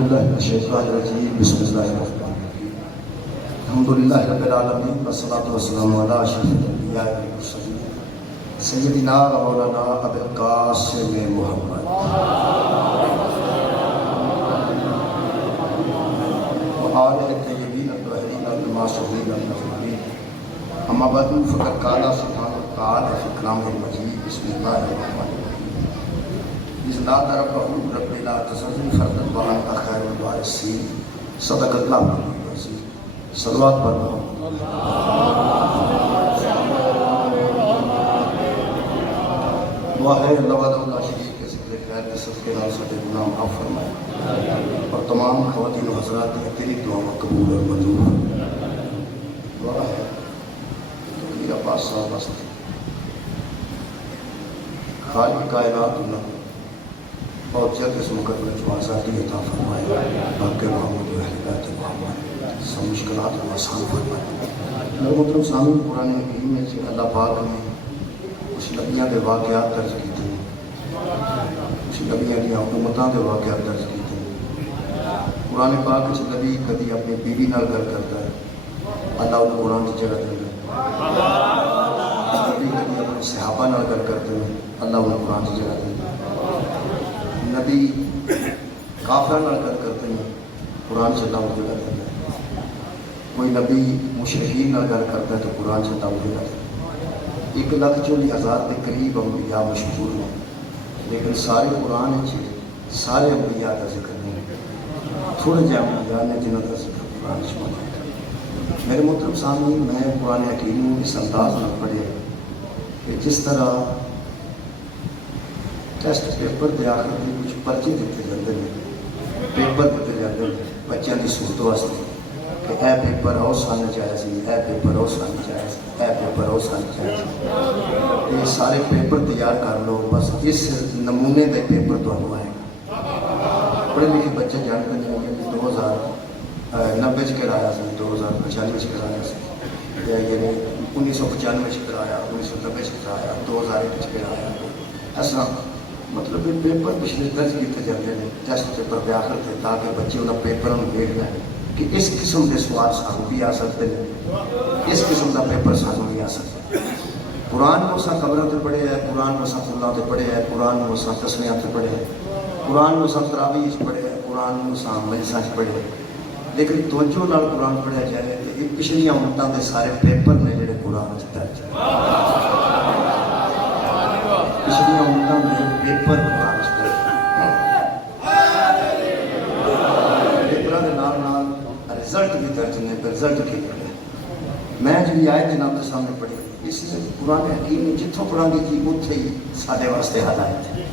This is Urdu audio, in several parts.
باللہ من الشیطان الرجیم بسم اللہ الرحمن الرحیم الحمدللہ رب العالمین والصلاة والسلام علی اشرف الانبیاء والمرسلین سیدنا و مولانا ابو القاسم محمد وآلہ الطیبین الطاہرین المعصومین المظلومین اما بعد فقد قال سبحانہ وتعالی فی کلامہ المجید بسم اللہ الرحمن الرحیم ازداد ربہ رب لا تزل فردا وانت خیر الوارثین صدق اللہ العظیم صلوات پڑھو دعا ہے اللہ وحدہ لا شریک کے ذکر خیر کے صدقے نال سارے گناہ معاف فرمائے اور تمام خواتین و حضرات کی تیری دعا مقبول اور منظور دعا ہے تقریر عباس صاحب واسطے خالق کائنات اللہ اور جلد اس مقدمے جو آزادی عطا فرمائے باقی محمد و اہل بیت محمد سب مشکلات کو آسان فرمائے محترم سامعین قرآن حکیم میں سے اللہ پاک نے کچھ نبیوں کے واقعات درج کیتے ہیں کچھ نبیوں کی حکومتوں کے واقعات درج کیتے ہیں قرآن پاک کچھ نبی کبھی اپنی بیوی نال گل کرتا ہے اللہ انہوں قرآن کی جگہ دے نبی کبھی اپنے صحابہ نال گل کرتے ہیں اللہ انہوں قرآن کی جگہ دے نبی کافرہ نال گل کرتے ہیں قرآن سے اللہ جگہ دیتا ہے کوئی نبی مشرکین نال گل کرتا ہے تو قرآن سے اللہ جگہ دیتا ہے 1,40,000 کے قریب انبیاء مشہور ہیں لیکن سارے قرآن سارے انبیاء کا ذکر نہیں تھوڑے جہاں انبیاء نے جنہوں کا ذکر قرآن سے موجود ہے میرے محترم سامعین میں قرآن حکیم اس انداز میں پڑھے کہ جس طرح ٹیسٹ پیپر دے آخر بھی کچھ پرچے دیتے جاتے ہیں پیپر دیتے جاتے ہیں بچوں کی سہولت واسطے کہ اے پیپر آؤ سان چاہیے سی اے پیپر آؤ سان چاہیے سی اے پیپر آؤ سان چاہیے سی یہ سارے پیپر تیار کر لو بس اس نمونے کے پیپر تو آئے گا پڑھے لکھے بچے جانتے ہیں کہ 2090 کرایا سی 2095 کرایا سی یعنی 1995 کرایا 1990 کرایا 2001 کرایا ایسا مطلب یہ پیپر پچھلے درج کیتے جاتے ہیں ٹیسٹ پیپر پہ آخر تھے تاکہ بچے انہیں پیپر میں دیکھ لیں کہ اس قسم کے سوال سانوں بھی آ سکتے ہیں اس قسم کا پیپر سانوں بھی آ سکتے ہیں قرآن کو سا قبروں سے پڑھے ہے قرآن کو سا اللہ سے پڑھے ہے قرآن کو سا تسمیہ سے پڑھے ہے قرآن کو سا تراویح پڑھے ہے قرآن کو سا مجلساں پڑھے ہے لیکن توجہ نال قرآن پڑھیا جائے کہ یہ پچھلیاں امتاں کے سارے پیپر نے جڑے قرآن سے درج ہیں پچھلیاں امتاں کے پیپر قرآن سے درج پیپراں دے نال نال رزلٹ بھی درج نے رزلٹ کی پڑھے میں جی آیت جناب کے سامنے پڑھی اس قرآن حکیم نے جتوں پڑھا گے جی اتنے ہی سارے واسطے ہدایت ہے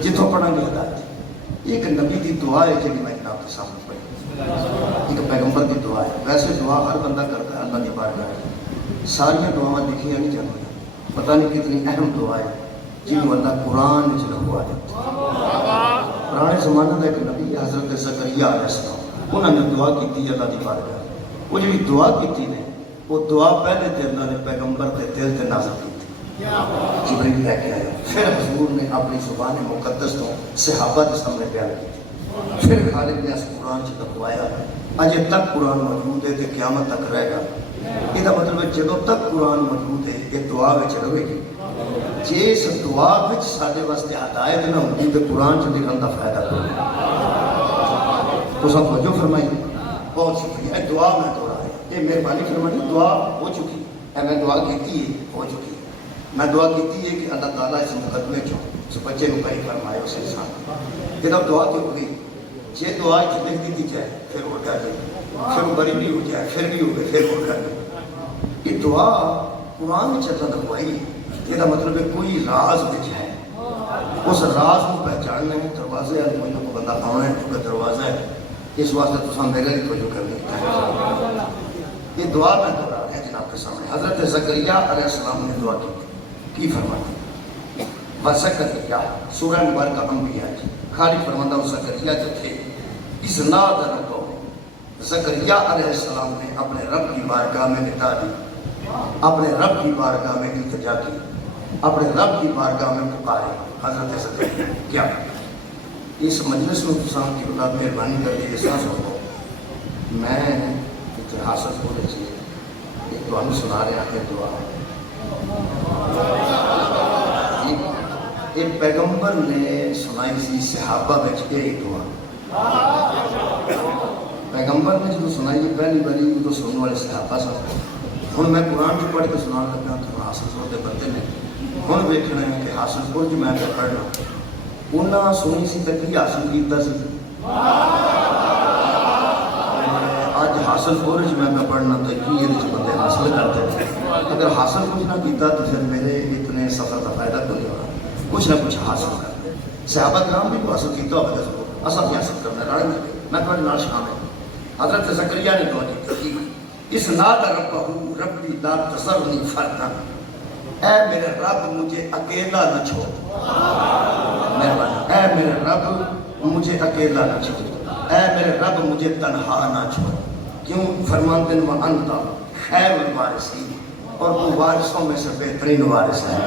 جتوں پڑھا گے ہدایت ایک نبی کی دعا ہے جی میں جناب کے سامنے پڑھی ایک پیغمبر کی دعا ہے ویسے دعا ہر بندہ کرتا ہے اللہ کی بارگاہ ہے ساری دعاواں لکھیاں نہیں جاتی پتہ نہیں کتنی اہم دعا ہے جنہوں اللہ قرآن چ لکھوا دیتا پرانے زمانے کا ایک نبی حضرت زکریا علیہ السلام انہوں نے دعا کی اللہ کی بارگاہ وہ جی دعا کی نے وہ دعا پہلے تے اللہ نے پیغمبر کے دل تے نازل کی جبریل لے کے آیا پھر حضور نے اپنی زبان مقدس تو صحابہ کے سامنے بیان کی پھر خالق نے اس قرآن سے لکھوایا اجے تک قرآن موجود ہے تے قیامت تک رہے گا یہ مطلب ہے جدوں تک قرآن موجود ہے یہ دعا وچ رہے گی جے اس دعا وچ سارے واسطے ہدایت نہ ہوندی تے قرآن چ لکھن دا فائدہ کوئی تساں توجہ فرمائی بہت شکریہ دعا میں یہ مہربانی فرمانی دعا ہو چکی ہے میں دعا کیتی ہے ہو چکی ہے میں دعا کیتی ہے کہ اللہ تعالیٰ اس مقدمے چوں اس بچے کو بری فرمائے اس انسان کہ جب دعا تو ہو گئی یہ دعا لکھ دی جائے پھر ہو جائے پھر وہ بری بھی ہو جائے پھر بھی ہو گئے پھر ہو گئے یہ دعا قرآن میں چلتا دکھوائی یہ مطلب ہے کوئی راز بچ ہے اس راز کو پہچاننے میں دروازے کوئی نہ کوئی بندہ پاؤنا ہے کیونکہ دروازہ ہے اس واسطے تو میرے لیے توجہ کر دیتا ہے یہ دعا میں دہرا رہا ہے جناب کے سامنے حضرت زکریا علیہ السلام نے دعا کی فرمائی وزکریا سورہ مبارکہ انبیاء ہے خالی فرماندہ وہ زکریا جو تھے اس ناد رکھو زکریا علیہ السلام نے اپنے رب کی بارگاہ میں ندا دی اپنے رب کی بارگاہ میں التجا کی اپنے رب کی بارگاہ میں پکارے حضرت زکریا کیا اس مجلس میں تساں کی اللہ مہربانی کر کے احساس ہو میں اتہاسک ہو رہی چیز ایک دعا سنا رہا ہے دعا ایک پیغمبر نے سنائی سی صحابہ بچ کے ایک دعا پیغمبر نے جو سنائی پہلی باری وہ سننے والے صحابہ سن ہوں میں قرآن جو پڑھ کے سنا لگا تو حاصل پور کے بندے نے ہوں ویکنا ہے کہ حاصل پور جو میں پڑھنا انہاں سنی سی تو کی حاصل کیتا سی اج حاصل پور میں پڑھنا تو کی یہ بندے حاصل کرتے اگر حاصل کچھ نہ کیتا تو پھر میرے اتنے سفر کا فائدہ تو نہیں ہونا کچھ نہ کچھ حاصل کرتے صحابہ کرام بھی حاصل کیتا ہوگا اصل بھی حاصل کرنا لڑیں گے میں تھوڑے نال شامل حضرت زکریا نے دعا کی اس ناد ربہ ربی لا تذرنی فردا اے میرے رب مجھے اکیلا نہ چھوڑ اے میرے رب مجھے اکیلا نہ چھوڑ اے میرے رب مجھے تنہا نہ چھوڑ کیوں فرماتے ہیں وانت خیر الوارثین اور وہ وارثوں میں سے بہترین وارث ہے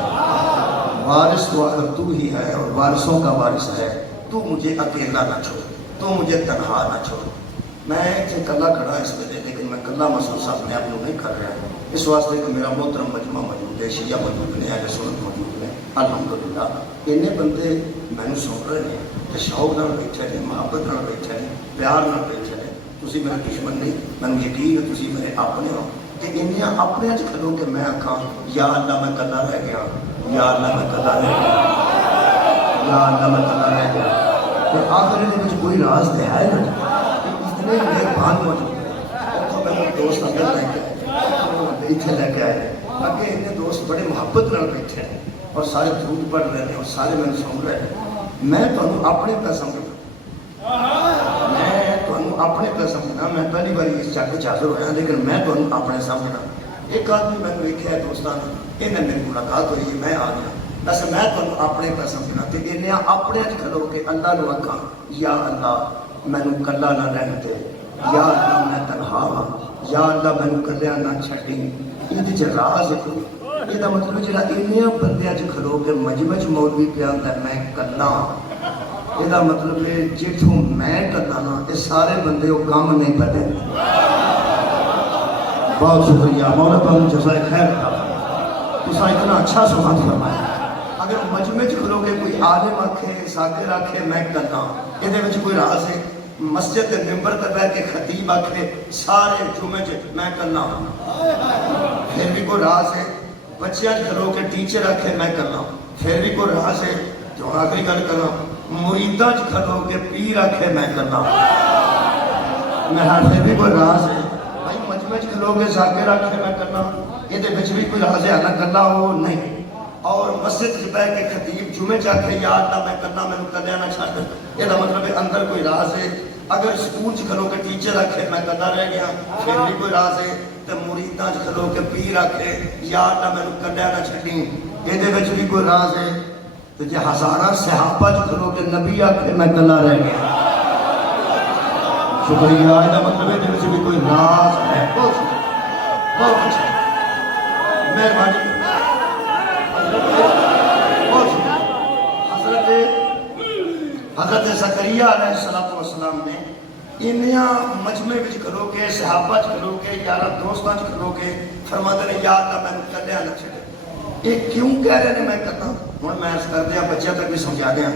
وارث تو آخر تو ہی ہے اور وارثوں کا وارث ہے تو مجھے اکیلا نہ چھوڑ تو مجھے تنہا نہ چھوڑ میں کلا کھڑا اس وجہ لیکن میں کلا محسوس اپنے آپ کو نہیں کر رہا اس واسطے کہ میرا محترم مجمع موجود ہے شیعہ موجود نے اہل سنت موجود نے الحمدللہ انہیں بندے میں سن رہے ہیں کہ شوق نال بیٹھے ہیں محبت نال بیٹھے ہیں پیار نال بیٹھے ہیں تسی میرے دشمن نہیں میں یقین ہے تسی میرے اپنے ہو کہ انہیں اپنے کھلو کہ میں آکھاں یا اللہ میں کلا رہ گیا یا اللہ میں کلا رہ گیا یا اللہ میں کلا رہ گیا کہ آخر انہیں کچھ کوئی راز دے ہے نا ایک بھان موجود ہے تو میں دوست اندر لے کے اتنے لے کے آئے باقی اتنے دوست بڑے محبت نال بیٹھے ہیں اور سارے درود پڑھ رہے ہیں اور سارے میں سن رہے ہیں میں تمہیں اپنے پہ سمجھنا اپنے پہ سمجھنا میں پہلی بار اس چک حاضر ہوا لیکن میں تمہیں اپنے سمجھنا ایک آدمی میں نے دیکھا ہے دوستان انہیں میری ملاقات ہوئی میں آ گیا بس میں تمہیں اپنے پہ سمجھنا کہ انہیں اپنے کھلو کے اللہ نو آکھاں یا اللہ مینو کلا نہ رہن دے یا اللہ میں تنہا ہاں یا اللہ مینو کلیا نہ چھڈی یہ راز ہے یہ مطلب جہاں انہیں بندے کھلو کے مجمع مولوی پہ آتا ہے میں کلا یہ مطلب ہے جتوں میں کلا نا یہ سارے بندے وہ کام نہیں پتے بہت شکریہ مولا تم جزائے خیر تسا اتنا اچھا سبحان فرمایا اگر مجمع کھلو کے کوئی عالم آکھے ذاکر آکھے میں کلا یہ کوئی راز ہے مسجد کے ممبر تے بیٹھ کے خطیب آکھے سارے جمعے میں کلا پھر بھی کوئی راز ہے بچیاں کھلو کے ٹیچر آکھے میں کلا پھر بھی کوئی راز ہے جو آخری گل کرنا مریداں کھلو کے پیر آکھے میں کلا میں پھر بھی کوئی راز ہے بھائی مجمع کھلو کے ذاکر آکھے میں کلا یہ بھی کوئی راز ہے نہ کلا وہ نہیں اور مسجد بیٹھ کے خطیب جمعے چاہتے یا اللہ میں کلا میں کلیا نہ چھڈ یہ مطلب ہے اندر کوئی راز ہے اگر سکول کھلو کے ٹیچر آکھے میں کلا رہ گیا پھر بھی کوئی راز ہے تو مریداں کھلو کے پیر آکھے یا اللہ میں کلیا نہ چھڈی یہ بھی کوئی راز ہے تو جی ہزارہ صحابہ کھلو کے نبی آکھے میں کلا رہ گیا شکریہ یہ مطلب ہے بھی کوئی راز ہے بہت اچھا مہربانی حضرت زکریا علیہ السلام نے انہاں مجمع وچ کھلو کے صحابہ کھلو کے یارہ دوستاں کھلو کے فرماتے ہیں یا اللہ میں کلیا نہ چھڈے یہ کیوں کہہ رہے ہیں میں کرتا ہوں میں عرض کر دیا بچیاں تک بھی سمجھا دیا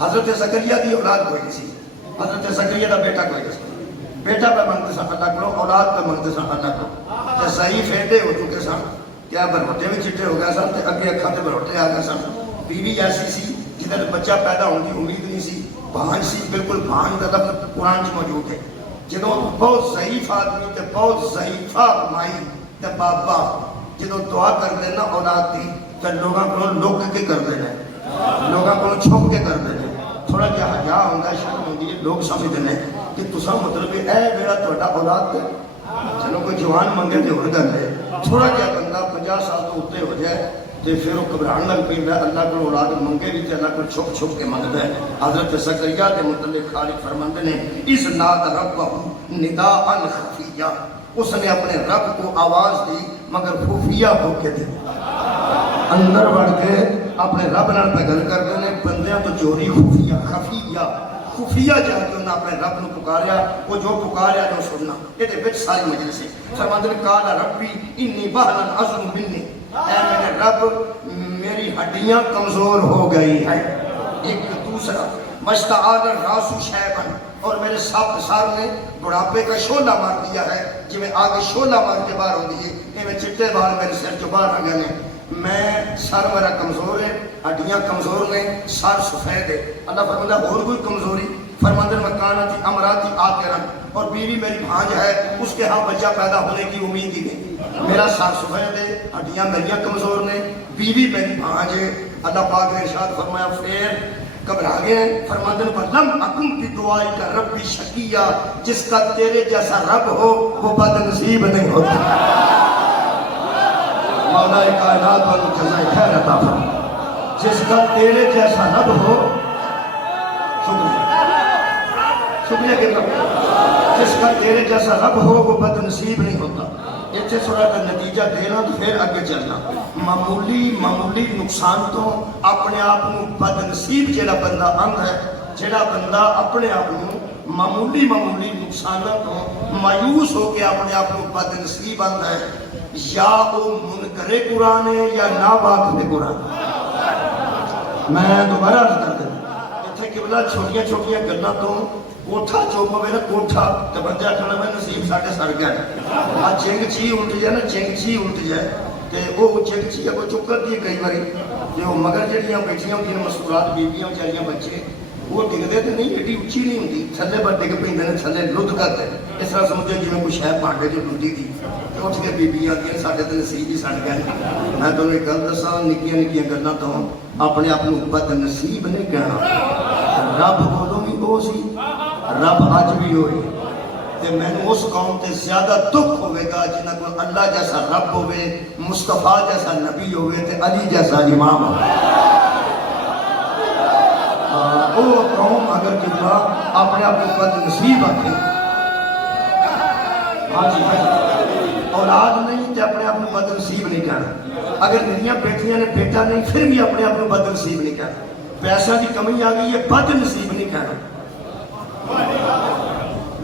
حضرت زکریا دی اولاد کوئی نہیں سی حضرت زکریا دا بیٹا کوئی نہیں سی بیٹا پہ منگتے سن اللہ کو اولاد پہ منگتے سن اللہ کو تے ضعیف ایڈے ہو چکے سن کیا بروٹے بھی چٹے ہو گئے سن تے اگے اکھاں تے بروٹے آ گئے سن بیوی ایسی سی جدھر بچہ پیدا ہونے کی امید نہیں سی بھانج سی بالکل بھانج کا لفظ قرآن میں موجود ہے جدوں بہت ضعیف آدمی تے بہت ضعیفہ مائی تے بابا جدوں دعا کر دینا اولاد دی تے لوگاں کو لوک کے کر دینا لوگاں کو چھپ کے کر دینا تھوڑا جہا حیا ہوندا شرم ہوندی ہے لوگ سمجھدے نے کہ تساں مطلب اے جڑا تہاڈا اولاد تے چلو کوئی جوان منگے تے ہور گل ہے تھوڑا جہا بندہ 50 سال تو اوتے ہو جائے تے پھر وہ گھبران لگ پیندا ہے اللہ کو اولاد منگے بھی تے اللہ کو چھپ چھپ کے منگدا ہے حضرت زکریا کے متعلق خالق فرماندے نے اس ناد ربہ نداء خفیہ اس نے اپنے رب کو آواز دی مگر خفیہ ہو کے دی اندر بڑھ کے اپنے رب نال پہ گل کردے نے بندیاں تو چوری خفیہ خفیہ جا کے انہیں اپنے رب نے پکاریا، وہ جو پکاریا جو سننا یہ بچ ساری مجلس ہے۔ فرماتے ہیں قال ربی انی بہرن عظم منی، اے میرے رب میری ہڈیاں کمزور ہو گئی ہے۔ ایک دوسرا مشتعال الراس شیبن، اور میرے سر نے بڑھاپے کا شعلہ مار دیا ہے، جی میں آگے شعلہ مار کے باہر ہوتی ہے یہ میں چٹے بال میرے سر جو باہر آ گئے ہیں، میں سر میرا کمزور ہے، ہڈیاں کمزور نے، سر سفید ہے۔ اللہ فرماتا ہے اور کوئی کمزوری؟ فرماتے ہیں مکانتی امراتی آکرن، اور بیوی میری بھانج ہے، اس کے ہاں بچہ پیدا ہونے کی امید ہی نہیں۔ میرا سر سفید ہے، ہڈیاں میریاں کمزور نے، بیوی میری بھانج ہے۔ اللہ پاک نے ارشاد فرمایا پھر گھبرا گئے، فرماتے ہیں لم اکم فی دعائی کا ربی شقیہ، جس کا تیرے جیسا رب ہو وہ بد نصیب نہیں ہوتا۔ مولا کائنات والوں جزائے خیر عطا فرما، جس کا تیرے جیسا رب ہو، شکریہ کہ جس کا تیرے جیسا رب ہو وہ بد نصیب نہیں ہوتا۔ اتنے تھوڑا کا نتیجہ دینا تو پھر آگے چلنا۔ معمولی نقصان تو اپنے آپ کو بد نصیب جڑا بندہ اندھ ہے، جڑا بندہ اپنے آپ کو معمولی نقصانوں تو مایوس ہو کے اپنے آپ کو بد نصیب اندھ ہے، یا وہ منکر قرآن ہے یا ناواقف قرآن۔ میں دوبارہ عرض کر دوں، اتنے قبلہ چھوٹیاں گلاں تو کوٹھا چوپ ہوئے نا، کوٹھا تو بندے آکھنا میں نصیب ساڑھے سڑ گیا ہے۔ آج جنگ چی الٹ جائے نا، جنگ چی الٹ جائے تے وہ جنگ چی اگو چپ کر دیئے کئی باری کہ وہ مگر جڑیاں بیٹھیاں ہوتی ہیں مسکرات بیبیاں چاہیے بچے وہ ڈگدے تو نہیں، ایڈی اچھی نہیں ہوتی، تھلے پر ڈگ پیندے نے، تھلے لد کرتے ہیں۔ اس طرح سمجھے جی میں کوئی شاید پانڈے جو لدی تھی اٹھ کے بیبیاں آتی ساڈے تے نصیب ہی سڑ گئے۔ میں تمہیں ایک گل دساں، نکیاں گلاں تو اپنے آپ کو بد نصیب نہیں کہنا۔ رب بولو بھی وہ سی، رب اج بھی ہوئی تے میں اس قوم تے زیادہ دکھ ہوئے گا جنہاں کو اللہ جیسا رب ہوئے، مصطفیٰ جیسا نبی ہوئے تے علی جیسا امام ہوئے۔ وہ قوم اگر کتنا اپنے آپ کو بد نصیب آتے، ہاں جی اولاد نہیں تے اپنے آپ کو بد نصیب نہیں کہنا۔ اگر میریاں بیٹیاں نے بیٹا نہیں پھر بھی اپنے آپ کو بد نصیب نہیں کہنا۔ پیسہ کی کمی آ گئی ہے، بد نصیب نہیں کہنا۔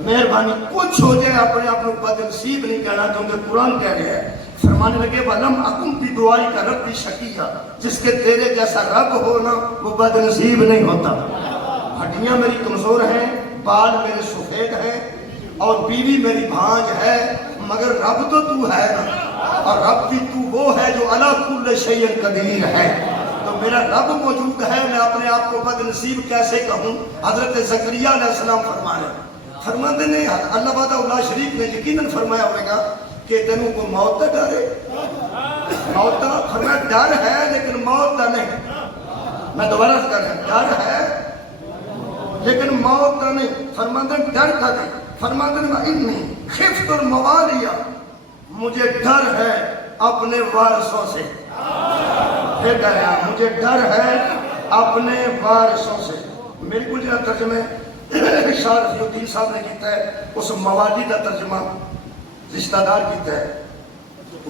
مہربانی کچھ ہو جائے اپنے آپ کو بد نصیب نہیں کہنا، کیونکہ قرآن کہہ رہے ہیں، فرمانے لگے وَلَمْ أَكُمْ فِي دُعَائِكَ رَبِّ شَقِيًّا، جس کے تیرے جیسا رب ہو نا وہ بد نصیب نہیں ہوتا۔ ہڈیاں میری کمزور ہیں، بال میرے سفید ہیں، اور بیوی میری بھانج ہے، مگر رب تو تو ہے نا، اور رب بھی تو وہ ہے جو عَلَىٰ كُلِّ شَيْءٍ قدیر ہے۔ تو میرا رب موجود ہے، میں اپنے آپ کو بد نصیب کیسے کہوں؟ حضرت زکریا علیہ السلام فرماتے ہیں اللہ وعدہ اللہ شریف نے یقیناً فرمایا ہوئے گا کہ تینوں کو موت کا ڈر ہے، موت کا فرمایا ڈر ہے لیکن موت کا نہیں۔ میں دوبارہ کر رہا ہوں، ڈر ہے لیکن موت کا نہیں۔ فرماتے ہیں ڈر کا نہیں، فرماتے ہیں انی خفت الموالیہ، مجھے ڈر ہے اپنے وارثوں سے۔ پھر کہہ رہا ہوں مجھے ڈر ہے اپنے وارثوں سے۔ میری کو جو ترجمہ شاہ رفیع الدین صاحب نے کیتا ہے، اس موالی کا ترجمہ رشتہ دار کیتا ہے،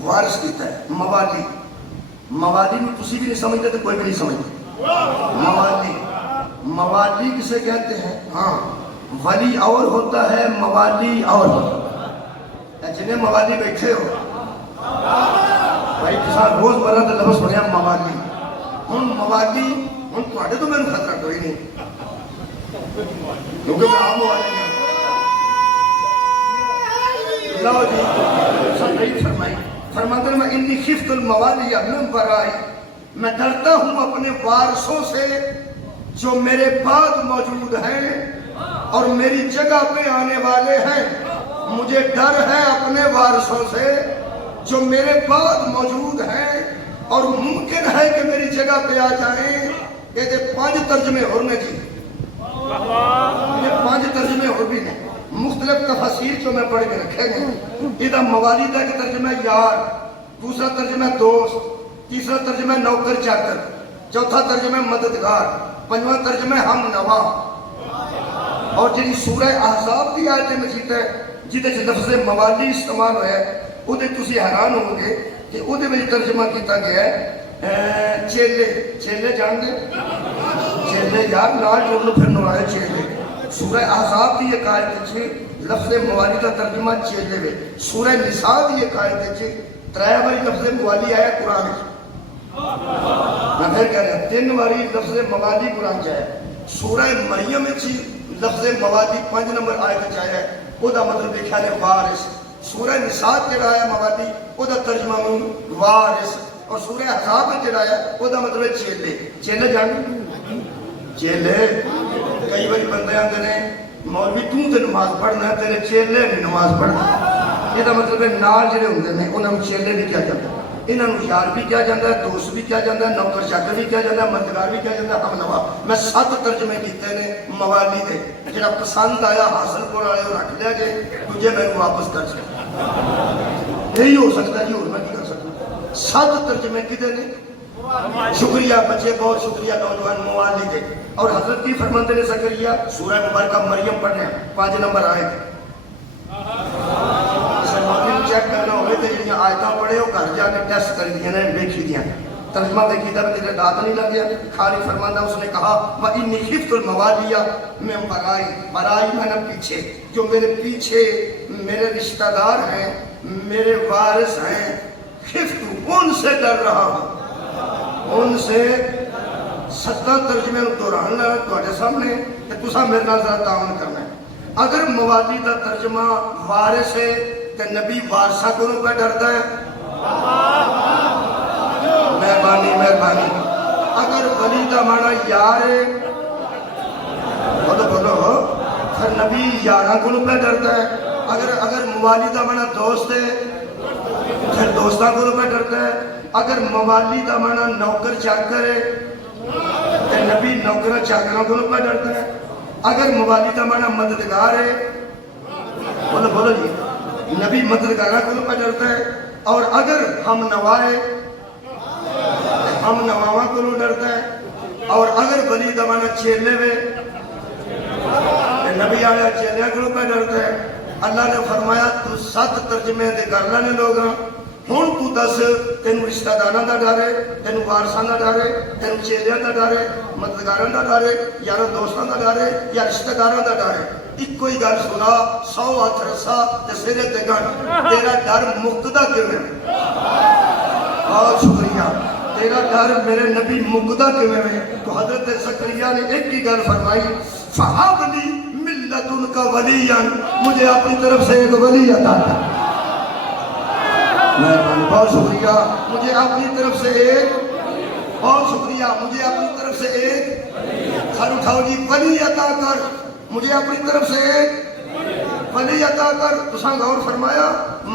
وارث کیتا ہے۔ موالی میں کسی بھی نہیں سمجھتے تو کوئی بھی نہیں سمجھتے۔ موالی کسے کہتے ہیں؟ ہاں ولی اور ہوتا ہے، موالی اور ہوتا ہے۔ جنہیں موالی بیٹھے ہو بھائی کسان روز مرہ تو لفظ پڑھیا موالی، موالی تھوڑے تو میرے خطرہ کوئی نہیں کیونکہ میں عام والی ہیں۔ اللہ جی سب نہیں فرمائی، فرماتے ہیں میں انی خفت الموالیہ من برائی، میں ڈرتا ہوں اپنے وارثوں سے جو میرے بعد موجود ہیں اور میری جگہ پہ آنے والے ہیں۔ مجھے ڈر ہے اپنے وارثوں سے جو میرے بعد موجود ہیں اور ممکن ہے کہ میری جگہ پہ آ جائیں۔ یہ 5 ترجمے ہونے جی، یہ 5 ترجمے ہو بھی نہیں، مختلف تفاسیر جو میں پڑھ کے رکھے گئے۔ ادھا موالیدہ کے ترجمہ یار، دوسرا ترجمہ دوست، تیسرا ترجمہ نوکر چاکر، چوتھا ترجمہ مددگار، 5واں ترجمہ ہم نوا۔ اور جنہی سورہ احزاب کی آیت مجید ہے جیدے سے لفظ موالی استعمال ہویا ہے، وہ دے تسی حیران ہوں گے کہ وہ دے میں ترجمہ کیتا گیا ہے چیلے جان دے، چیلے یار نال جوڑ لو پھر نوائے چیلے، سورہ احزاب کی ایک آیت ہے لفظ موالی کا ترجمہ چیلے میں، سورہ نساء کی ایک آیت ہے ترائے باری لفظ موالی آیا قرآن میں، میں پھر کہہ رہا ہوں 3 باری لفظ موالی قرآن چاہے، سورہ مریم میں لفظ موالی 5 نمبر آیت چاہے ہے، وہ دا مطلب دیکھا ہے وارث، سورہ نساء جڑا ہے موالی وہ دا ترجمہ وارث، اور سورہ احزاب میں جڑا ہے وہ دا مطلب چیلے، چیلے جانتے چیلے کئی باری بندے آتے ہیں مولوی تو نماز پڑھنا ہے تیرے چیلے بھی نماز پڑھنا، یہ مطلب ہے نال جڑے ہوندے نے انہاں نوں چیلے بھی کیا جاتا ہے، انہاں نوں یار بھی کیا جاتا ہے، دوست بھی کیا جاتا ہے، نوکر چاکر بھی کیا جاتا ہے، مددگار بھی کیا جاتا ہے، ہم نوا۔ میں 7 ترجمے کیتے نے موالی دے، جڑا پسند آیا حاصل کو والے رکھ لیا جے تجھے میں واپس کر سکتا یہی ہو سکتا جی، اور میں نہیں کر سکتا۔ 7 ترجمے کتے نے؟ شکریہ بچے، بہت شکریہ نوجوان موالی دے۔ اور حضرت کی فرماندے نے زکریا سورہ مبارکہ مریم پڑھنے 5 نمبر آئے تھے، چیک کرنا ہوئے تو جڑیاں آیتاں پڑھے وہ گھر جا کے ٹیسٹ کر دیا نے، دیکھی دیا ترجمہ دیکھی تھا میرے دانت نہیں لگ گیا، خالی فرماندہ اس نے کہا وَإِنِّي خِفْتُ الْمَوَالِيَ مِن وَرَائِي، ورائی میں نے پیچھے، جو میرے پیچھے میرے رشتہ دار ہیں، میرے وارث ہیں، خفت ان سے ڈر رہا ہوں، ان سے 7 ترجمے دوران تھوڑے سامنے کہ تسا میرے نال ذرا تعاون کرنا ہے۔ اگر موالی کا ترجمہ وارث ہے تو نبی وارثہ کو پہ ڈرتا ہے، مہربانی۔ اگر ولی کا معنی یار ہے بولو پھر نبی یاراں کو پہ ڈرتا ہے، اگر موالی کا معنی دوست ہے پھر دوستاں کو پہ ڈرتا ہے، اگر موالی کا معنی نوکر چاکر ہے تو نبی نوکر چاکراں کو پہ ڈرتا ہے، اگر موالی کا معنی مددگار ہے بولو جی نبی مددگارہ کو پہ ڈرتا ہے، اور اگر ہم نوائے ہم نواواں کو ڈرتا ہے، اور اگر ولی کا معنی چیلے میں نبی آیا چیلیاں کو پہ ڈرتا ہے۔ اللہ نے فرمایا تو 7 ترجمے دے کر لینے لوگاں، ہن تو دس تینوں رشتہ داراں دا ڈر ہے، تینوں وارثاں دا ڈر ہے، تینوں چیلیاں دا ڈر ہے، مددگاراں دا ڈر ہے، یاراں دوستاں دا ڈر ہے یا رشتہ داراں دا ڈر ہے؟ ایک ہی گل سنا 100 ہاتھ رسا تے سرے تے گن، تیرا ڈر مقتدا کیویں؟ بہت شکریہ، تیرا ڈر میرے نبی مقتدا کیویں؟ تو حضرت زکریا نے ایک ہی گل فرمائی فہب لی من لدنک ولیا، مجھے اپنی طرف سے ایک ولی عطا کر۔ بہت شکریہ، مجھے اپنی طرف سے ایک، بہت شکریہ، مجھے اپنی طرف سے ایک، سر اٹھاؤ جی، ولی عطا کر، مجھے اپنی طرف سے ایک ولی عطا کر۔ تساں غور فرمایا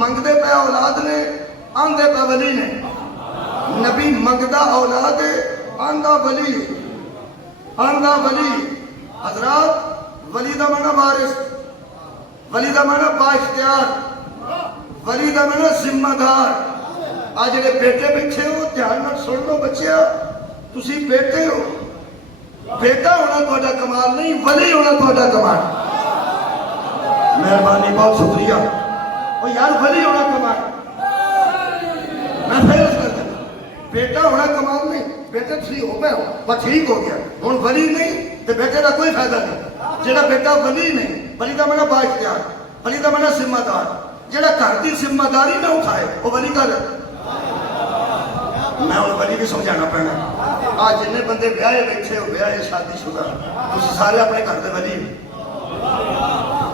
منگدے پہ اولاد نے، آندے پہ ولی نے، نبی منگدہ اولاد ہے، آندہ ولی، آندہ ولی۔ حضرات ولی دا معنی وارث، ولی دا معنی با اختیار، ولی دا معنی ذمہ دار۔ آج جڑے بیٹے بیٹھے ہو دھیان نال سن لو بچیا، تسی بیٹے ہو، بیٹا ہونا تہاڈا کمال نہیں، ولی ہونا تہاڈا کمال۔ مہربانی، بہت شکریہ۔ اور یار ولی ہونا کمال، میں پھر اس کرتا بیٹا ہونا کمال نہیں، بیٹے تھی ہو میں ہوں بس ٹھیک ہو گیا، ہوں ولی نہیں تو بیٹے کا کوئی فائدہ نہیں۔ جڑا بیٹا ولی نہیں، ولی کا معنی با اختیار، ولی کا معنی ذمہ دار، جڑا گھر کی ذمہ داری نہ اٹھائے وہ ولی کا ہے۔ میں ہوں ولی بھی سمجھانا پڑنا۔ آج جن بندے بیاہے بیٹھے ہو، بیاہے شادی شدہ، تسی سارے اپنے گھر دے ولی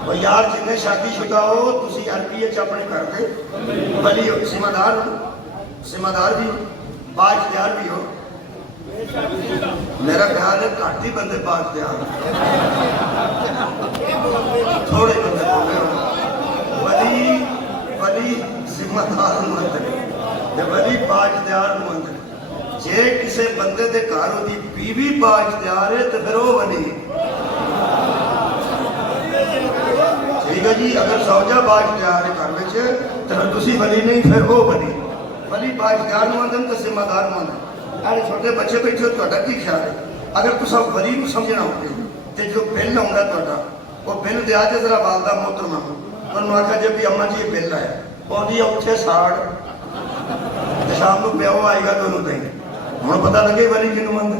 اور یار جن شادی شدہ ہو تسی عربی اپنے گھر دے ولی ہو، ذمہ دار ہو، ذمہ دار بھی ہو، با اختیار بھی ہو۔ میرا خیال ہے گھٹ ہی بندے با اختیار تھوڑے بندے بولے ہو، ولی ذمہ دار ہوندے، ولی با اختیار ہوندے۔ جے کسے بندے دے گھر دی بیوی با اختیار ہے تو پھر وہ ولی۔ ٹھیک ہے جی، اگر زوجہ با اختیار ہے گھر وچ تو تسی ولی نہیں، پھر وہ ولی۔ ولی با اختیار ہوندے تو ذمہ دار ہوندے۔ اے چھوٹے بچے بیٹھے ہو، تہاڈا کی خیال ہے؟ اگر تساں ولی کو سمجھنا ہوگے تے جو بل آوندا تہاڈا وہ بل دیا جے ذرا والدہ محترمہ کو، انہوں آکھیا جے بھی اماں جی یہ بل ہے، پہنچی اٹھے ساڑ شام کو پیو آئے گا تو انہوں دیں گے، ہوں پتہ لگے ولی کنوں آندے۔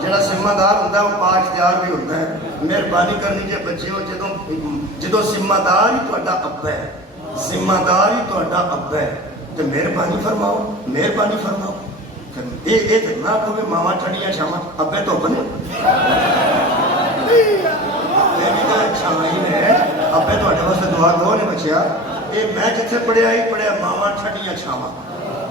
ਜਿਹੜਾ ਜ਼ਿੰਮੇਦਾਰ ਹੁੰਦਾ ਉਹ ਬਾਇਖਤਿਆਰ ਵੀ ਹੁੰਦਾ ਹੈ ਮਿਹਰਬਾਨੀ ਕਰਨੀ ਜੇ ਬੱਚਿਓ ਜਦੋਂ ਜ਼ਿੰਮੇਦਾਰ ਹੀ ਤੁਹਾਡਾ ਅੱਬਾ ਹੈ ਜ਼ਿੰਮੇਦਾਰ ਹੀ ਤੁਹਾਡਾ ਅੱਬਾ ਹੈ ਤੇ ਮਿਹਰਬਾਨੀ ਫਰਮਾਓ ਇਹ ਤੇ ਨਾ ਕੋਈ ਮਾਵਾਂ ਠੰਡੀਆਂ ਛਾਵਾਂ ਅੱਬੇ ਤੋਂ ਬਣੇ ਇਹ ਵੀ ਤਾਂ ਛਾਵਾਂ ਹੀ ਨੇ ਅੱਬੇ ਤੁਹਾਡੇ ਵਾਸਤੇ ਦੁਆ ਗੋ ਨੇ ਬੱਚਿਆ ਇਹ ਮੈਂ ਜਿੱਥੇ ਪੜਿਆ ਹੀ ਪੜਿਆ ਮਾਵਾਂ ਠੰਡੀਆਂ ਛਾਵਾਂ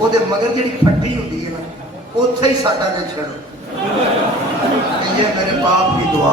ਉਹਦੇ ਮਗਰ ਜਿਹੜੀ ਫੱਟੀ ਹੁੰਦੀ ਹੈ ਨਾ ਉੱਥੇ ਹੀ ਸਾਡਾ ਨੇ ਛੱਡੋ ਇਹ ਮੇਰੇ ਬਾਪ ਦੀ ਦੁਆ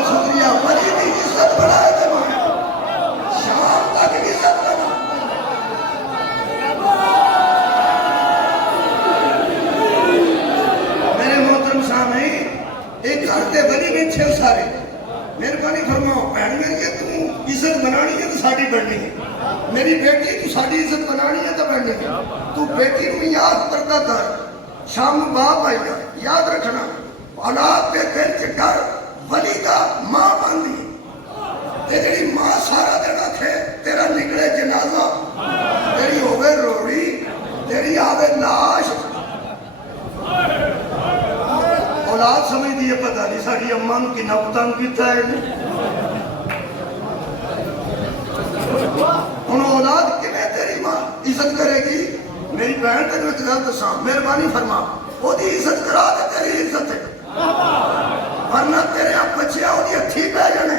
بہت شکریہ بڑی بھی عزت بڑھائے تھے شام تک عزت بنا میرے محترم سامعین ایک گھر دے بڑی بیٹھے سارے مہربانی فرماؤ بہن میری تم عزت بنانی ہے تو ساڑی بڑھنی ہے میری بیٹی تو ساڑی عزت بنانی ہے تو بڑھنی ہے تو بیٹی میں یاد کرتا کر شام باپ آئی گا یاد رکھنا اولاد پہ دل چکر ولی کا ماں باندھی تیری ماں سارا دن آکھے تیرا نکلے جنازہ تیری ہوئے روڑی تیری آوے لاش اولاد سمجھ دیئے پتہ نہیں ساڑی اممہ نو کی نبتان کیتا ہے انہوں اولاد کنے تیری ماں عزت کرے گی میری بہن تیری اتدار دسام مہربانی فرما وہ دی عزت کرا دے تیری عزت ہے ورنہ تیرے آپ بچے آؤ دی اتھی پہ جانے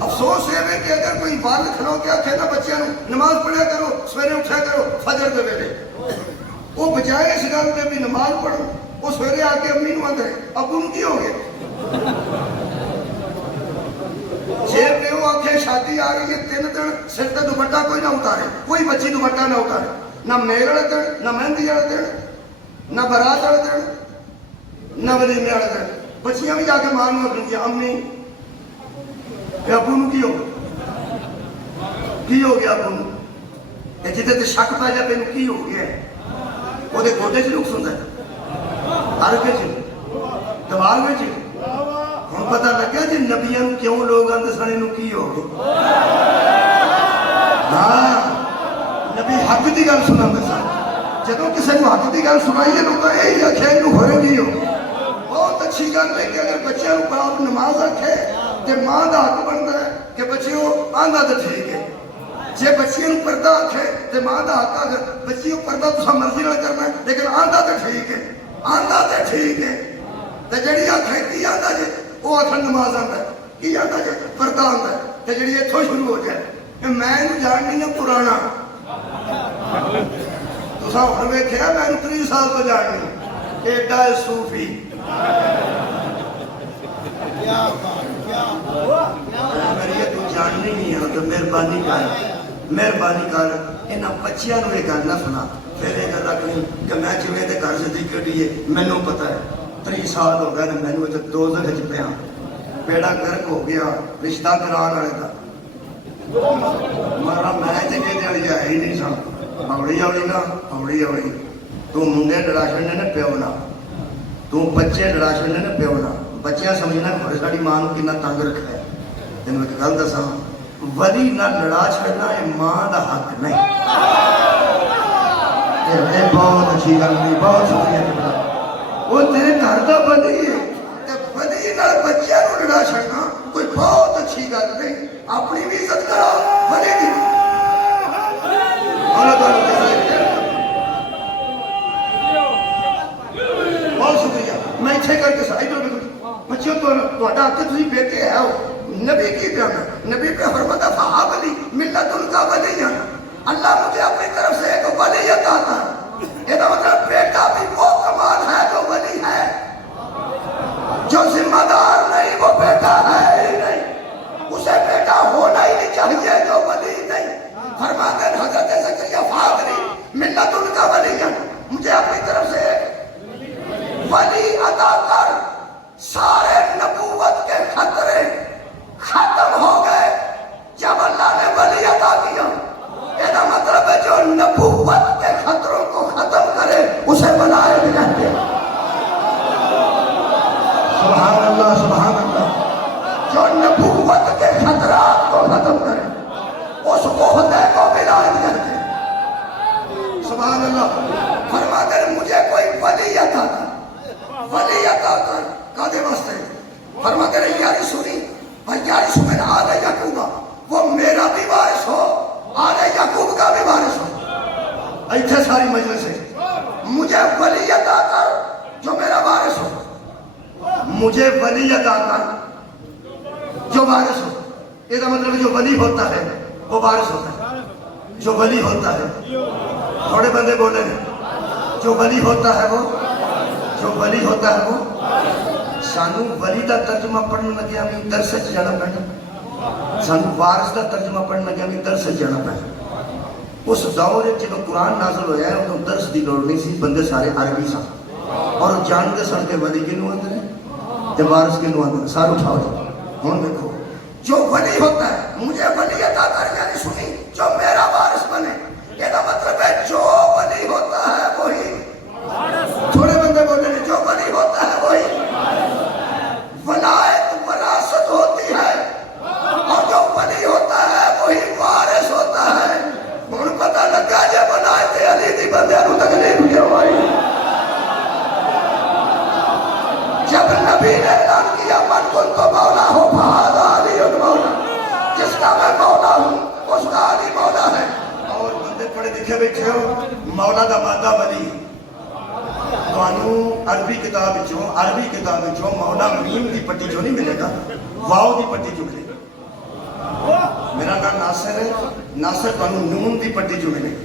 افسوس ہے کہ اگر کوئی بال کھلو کیا کہنا بچے نماز پڑھا کرو سویرے اٹھا کرو فجر دے ویلے وہ بجائے اس گل پہ بھی نماز پڑھو وہ سویرے آ کے امی نو اندرے اب ان کی ہو گئے جے پہ وہ آنکھیں شادی آ رہی ہے 3 دن سر تے دوپٹہ کوئی نہ اتارے کوئی بچی دوپٹہ نہ اتارے نہ میل والے دن نہ مہندی والے دن نہ برات والے دن نہ ولیمے والے دن بچیاں بھی جا کے ماں نو آکھن گیا امی ابو نو کی ہو گیا ابو نو جتے تے شک پا جائے پہ کی ہو گیا وہ دے گوڈے چ نقص ہوندا ہے ہر کے چ دماغ میں چ ہم پتہ لگیا جی نبیاں کیوں لوگ آندے سنے نو کی ہو گئے ہاں نبی حق دی گل سناندے سن جدوں کسے نو حق دی گل سنائی ہے لوگ اے آکھے نو ہوئے نہیں ہو بہت اچھی گل ہے کہ اگر بچیاں نو باپ نماز رکھے تے ماں دا حق بندا ہے کہ بچیوں آندا تے ٹھیک ہے جے بچیاں نو پردہ آکھے تے ماں دا حق اگر بچیوں پردہ تساں مرضی نال کرنا ہے لیکن آندا تے ٹھیک ہے آندا تے ٹھیک ہے تے جڑی آکھے کی آندا جے وہ آخر نماز آندا ہے کی آندا جے پردہ آندا ہے تے جڑی ایتھوں شروع ہو جائے کہ میں نو جاننی ہے پرانا تساں ہن ویکھیا میں 30 سال تو جاننی ایڈا صوفی کیا بات کیا میری تو جاننی نہیں ہے تو مہربانی کر انہاں بچیاں نو یہ گل نہ سنا پھر یہ گل رکھنی کہ میں جویں دے گھر سے کٹی ہے مینوں پتہ ہے 30 سال ہو گئے مینوں تے دوزخ وچ پیا بیڑا گرک ہو گیا رشتہ کران والے دا مارا میں تے کہندے والی ہے ہی نہیں سن ہوڑی تو منڈے ڈرا چھڑنے نے پیو نہ تو بچے ڈرا چھڑنے نے پیو نہ بچیاں سمجھنا کہ ساڈی ماں نو کتنا تنگ رکھا ہے تینوں ایک گل دساں ولی نہ لڑا چھڑنا یہ ماں دا حق نہیں یہ بہت اچھی گل نہیں بہت شکریہ وہ تیرے گھر دا بلی ہے تے بلی نال بچیاں نو لڑا چھڑنا کوئی بہت اچھی گل نہیں اپنی بھی عزت کرو بلی دی اللہ تعالی بہت شکریہ میں اتنے کر کے سائی بچیوں تہاڈا حق تسی بیٹے ہے نبی کی پیانا نبی پہ فرماتا فہا ولی ملت ان کا ولی اللہ مجھے اپنی طرف سے ایک ولی عطا کر یہ مطلب بیٹا بھی وہ کمال ہے جو ولی ہے جو ذمہ دار نہیں وہ بیٹا ہے ہی نہیں اسے بیٹا ہونا ہی نہیں چاہیے جو ولی نہیں فرماتے ہیں حضرت زکریا فہا ولی ملت ان کا ولی مجھے اپنی طرف سے ایک ولی عطا کر سارے نبوت کے خطرے ختم ہو گئے جب اللہ نے ولی عطا کیا یہ مطلب ہے جو نبوت کے خطروں کو ختم کرے اسے بنائے رہتے سبحان اللہ جو نبوت کے خطرات کو ختم کرے اس عہدے کو بنائے رہتے سبحان اللہ فرماتے ہیں مجھے کوئی ولی عطا کر کادے واسطے فرماتے ہیں یاری سنی یاری سمجھ آل یعقوبہ وہ میرا بھی وارث ہو آل یعقوب کا بھی وارث ہو ایتھے ساری مجلس ہے مجھے ولی عطا کر جو میرا وارث ہو مجھے ولی عطا کر جو وارث ہو یہ مطلب جو ولی ہوتا ہے وہ وارث ہوتا ہے جو ولی ہوتا ہے تھوڑے بندے بولے جو ولی ہوتا ہے وہ جو ولی ہوتا ہے وہ سانو ولی دا ترجمہ پڑھنے لگیا بھی درس وچ جانا پینا، سانو وارث دا ترجمہ پڑھنے لگیا بھی درس وچ جانا پینا۔ اس دور جب قرآن نازل ہویا ہے ادو درس دی لوڑ نہیں سی، بندے سارے عربی سن اور جانتے سن کے ولی کنوں آندے نے تے وارث کنوں آندے نے، سارے اٹھاؤ جی۔ ہن دیکھو جو ولی ہوتا ہے مجھے ولی عطا کر یعنی سنی جو میرا وارث بنے، یہ مطلب ہے جو ولی ہوتا ہے وہی، تھوڑے بندے بولے ہیں جو ولی ہوتا ہے وہی، ولایت وراثت ہوتی ہے اور جو ولی ہوتا ہے وہی وارث ہوتا ہے۔ ہن پتہ لگا جے ولایت علی دی بندے نوں تکلیف کیوں ہوئی؟ جب نبی نے اعلان کیا من کنت مولا ہو فہذا علی مولا، جس کا میں مولا ہوں اس کا علی مولا ہے۔ اور بندے پڑھے لکھے بیٹھے ہو مولا دا مادہ ولی، توانوں عربی کتاب وچوں مولا میم دی پٹی جو نہیں ملے گا، واو دی پٹی جو ملے گا۔ میرا نام ناصر ہے، ناصر توانوں نون دی پٹی جو ملے گا،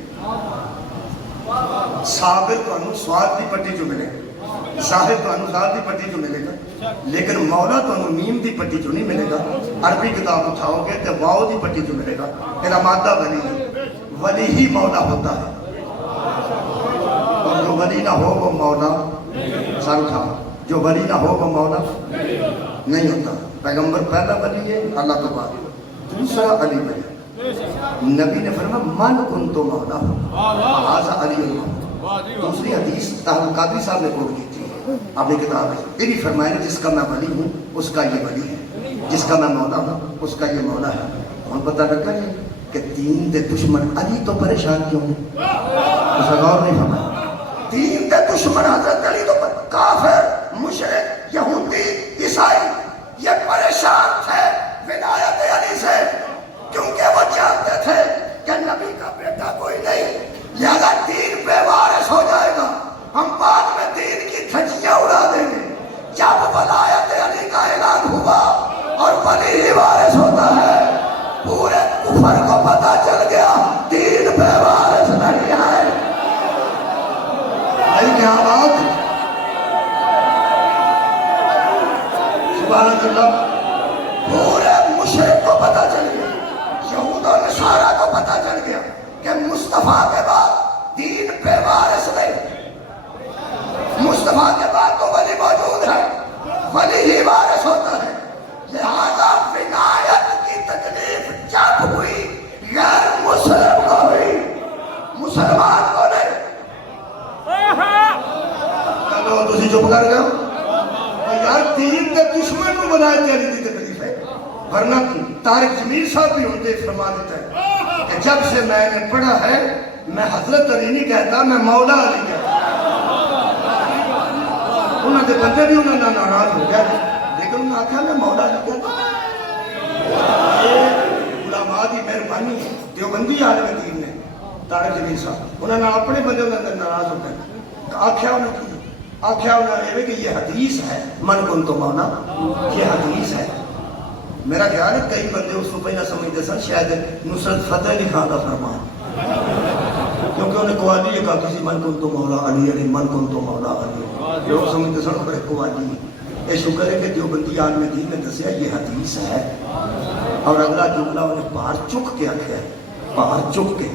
صابر توانوں سواد دی پٹی جو ملے گا، صاحب توانوں ذات دی پٹی جو ملے گا، لیکن مولا توانوں میم دی پٹی جو نہیں ملے گا۔ عربی کتاب اٹھاؤ گے تو واو دی پٹی جو ملے گا، میرا مادہ ولی ہے، ولی ہی مولا ہوتا ہے، اور جو ولی نہ ہو وہ مولا سر اٹھاؤ، جو ولی نہ ہو وہ مولا نہیں ہوتا۔ پیغمبر پہلا ولی ہے اللہ تو بعد، دوسرا علی ولی۔ نبی نے فرمایا من کنت مولا فہذا علی مولا۔ دوسری حدیث طاہر قادری صاحب نے کوٹ کی تھی اپنی کتاب میں، یہ بھی فرمایا جس کا میں ولی ہوں اس کا یہ ولی ہے، جس کا میں مولا ہوں اس کا یہ مولا ہے۔ ہم پتہ لگا ہے کہ دین دے دشمن علی تو پریشان کیوں ہیں؟ اس کا غور نہیں فرمایا۔ دین دے دشمن حضرت علی تو کافر مشرک یہودی عیسائی یہ پریشان تھے ولایت علی سے، کیونکہ وہ جانتے تھے کہ نبی کا بیٹا کوئی نہیں، لہذا دین بے وارث ہو جائے گا، ہم بعد میں دین کی دھجیاں اڑا دیں گے۔ جب ولایت علی کا اعلان ہوا اور ولی ہی وارث ہوتا ہے، پورے کفر کو پتہ چل گیا دین بے وارث نہیں ہے۔ نہیں کیا بات؟ سبحان اللہ۔ پورے مشرک کو پتہ چل گیا، یہود و نصارہ کو پتہ چل گیا کہ مصطفیٰ کے بعد دین بے وارث نہیں، مصطفیٰ کے بعد تو ولی موجود ہے، ولی ہی وارث ہوتا ہے۔ لہذا ولایت کی تکلیف جب ہوئی غیر مسلم کو ہوئی، مسلمان کو نہیں۔ چلو تسی چپ کر گئے ہو یار، دین کے دشمن کو ولایت علی دی تکلیف ہے، ورنہ طارق جمیل صاحب بھی ہوتے فرما دیتا ہے کہ جب سے میں نے پڑھا ہے میں حضرت علی نہیں کہتا، میں مولا علی کہتا۔ انہوں نے بندے بھی انہوں نے ناراض ہو گیا، لیکن انہوں نے آخیا میں مولا علی کہتا۔ علماء دی مہربانی ہے، دیوبندی عالم دین نے طارق جمیل صاحب انہوں نے اپنے بندے انہوں نے ناراض ہو گئے، آخیا انہوں نے آخیا انہوں نے کہ یہ حدیث ہے من کنت مولا، یہ حدیث ہے۔ میرا خیال ہے کئی بندے اس کو پہلے سمجھتے سن شاید نصرت فتح علی خان کا فرمان، کیونکہ انہیں قوالی یہ کہا کسی من کنت مولا علی علی من کنت مولا علی، لوگ سمجھتے سن بڑے قوالی۔ یہ شکر ہے کہ دیوبندی عالم دین نے دسیا یہ حدیث ہے، اور اگلا جملہ انہیں باہر چک کے آخیا ہے، باہر چک کے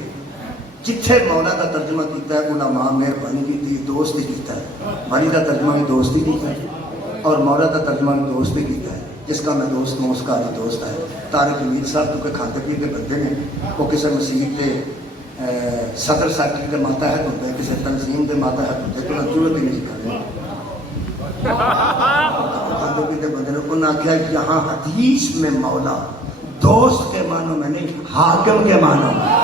جتھے مولا کا ترجمہ کیتا ہے علماء مہربانی کی دوست ہی کیتا ہے، ولی کا ترجمہ بھی دوست ہی کیتا ہے اور مولا کا ترجمہ بھی دوست ہی کیتا ہے، جس کا میں دوست ہوں اس کا بھی دوست ہے۔ طارق جمیل صاحب کیونکہ کھاتے پیتے بندے نے، وہ کسی مسیح کے صدر سیکٹری کے ماتحت ہوتے ہیں، کسی تنظیم کے ماتحت ہوتے ہیں، تو انہیں ضرورت ہی نہیں کرنی، کھاتے پیتے بندے نے انہوں نے آخیا یہاں حدیث میں مولا دوست کے معنوں میں نہیں حاکم کے معنوں میں۔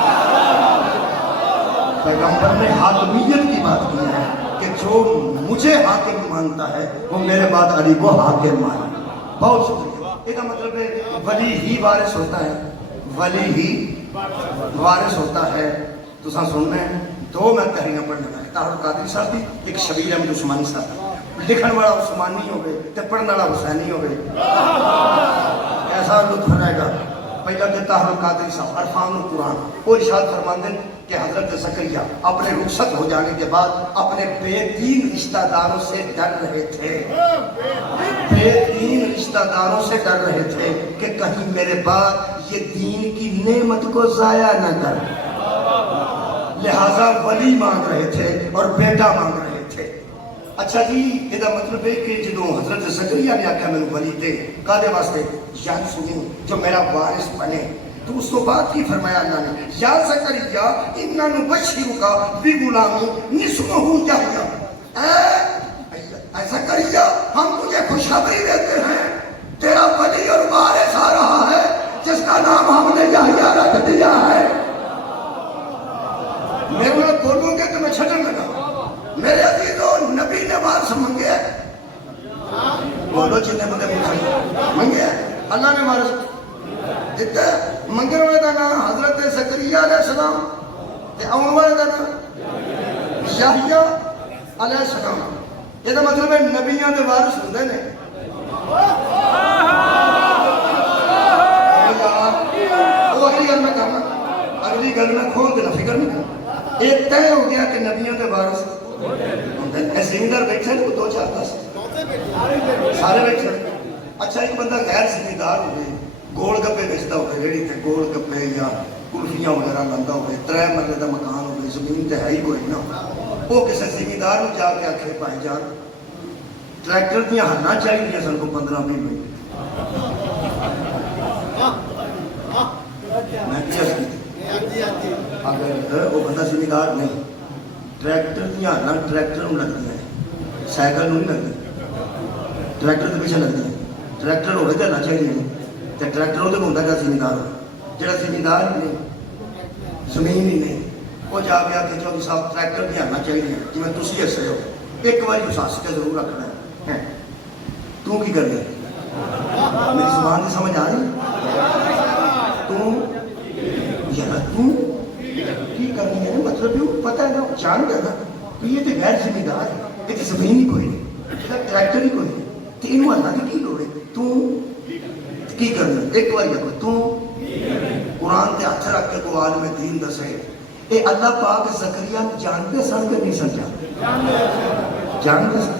پیغمبر نے حاکمیت کی بات کی ہے کہ جو مجھے حاکم مانتا ہے وہ میرے بعد علی کو حاکم مانے۔ بہت شکریہ۔ یہ کا مطلب ہے ولی ہی وارث ہوتا ہے، ولی ہی وارث ہوتا ہے۔ تو سن سننا ہے دو میں تحریراں پڑھنے لگا، طاہر قادری صاحب بھی، ایک شبیر احمد عثمانی صاحب، لکھن والا عثمانی ہوئے تے پڑھنے والا حسینی ہوئے، ایسا لطف رہے گا۔ پہلا کہ طاہر قادری صاحب عرفان القرآن وہ ارشاد فرماندے کہ حضرت زکریا اپنے رخصت ہو جانے کے بعد اپنے بے دین رشتہ داروں سے ڈر رہے تھے، بے دین رشتہ داروں سے ڈر رہے تھے کہ کہیں میرے بعد یہ دین کی نعمت کو ضائع نہ کر، لہذا ولی مانگ رہے تھے اور بیٹا مانگ رہے تھے۔ اچھا جی یہ مطلب ہے کہ جدو حضرت زکریا نے آکھا میں ولی دے کادے واسطے یا سنی جو میرا وارث بنے، تو اس کو بات کی فرمایا اللہ نے یا زکریا انہا نبشرکا بغلامی نسمہ یحییٰ، اے زکریا ہم تجھے خوشخبری دیتے ہیں تیرا ولی اور وارث آ رہا ہے جس کا نام ہم نے یحییٰ رکھ دیا ہے۔ میرے لوگ بولوں گے تو میں چھٹن لگا، میرے عزیزوں نبی نے وارث منگے، بولو جن نے مجھے منگے، اللہ نے وارث دیتا ہے۔ منگن والے کا نام حضرت زکریا علیہ السلام تے آن والے کا نام یحییٰ علیہ السلام۔ یہ مطلب ہے نبیوں کے وارث ہوندے نے۔ وہ اگلی گل میں کہنا، اگلی گل میں کھول دینا، فکر نہیں کرنا۔ ایک طے ہو گیا کہ نبیوں کے وارث ہوندے، زمیندار بیٹھے نے دو چار دس سارے بیٹھے۔ اچھا ایک بندہ غیر زمیندار ہوئے، گول گپے بیچتا ہوئے ریڑھی تے گول گپے یا کلفیاں وغیرہ لاندا ہوئے، 3 مرلے دا مکان ہوئے، زمین تے ہے ہی کوئی نہ، وہ کسی زمیندار نو جا کے آکھے بھائی جان ٹریکٹر دیاں ہناں چاہیے سن کو 15-20 منٹ، میں کیا سکتی اگر وہ بندہ زمیندار نہیں، ٹریکٹر دیاں ہناں ٹریکٹر نو لگتی ہیں، سائیکل نو نہیں لگتی، ٹریکٹر کے پیچھے لگتی ہیں، ٹریکٹر ہوئے تو ہناں چاہیے نہیں، تے ٹریکٹر وہ ہوتا ہے زمیندار ہو، جہاں زمیندار ہی نہیں زمین ہی نہیں، وہ جا کے آ کے چودھری صاحب ٹریکٹر بھی آنا چاہیے جی میں تسی ہسے ہو، ایک بار اس ہس کے ضرور رکھنا ہے۔ تو کی کرنی میری زبان کی سمجھ آ رہی؟ تو یار تو کی کرنی ہے مطلب یہ پتہ ہے نا، جان گیا نا کہ یہ تو غیر زمیندار ہے، یہ تو زمین ہی کوئی نہیں، ٹریکٹر ہی کوئی نہیں، تو یہ اللہ کی لوڑ ہے تو کی کرنا؟ ایک بار دیکھو تو قرآن تے ہاتھ رکھ کے کو عالم دین دسے اے اللہ پاک زکریا جانتے سن کے نہیں سن جانتے سن،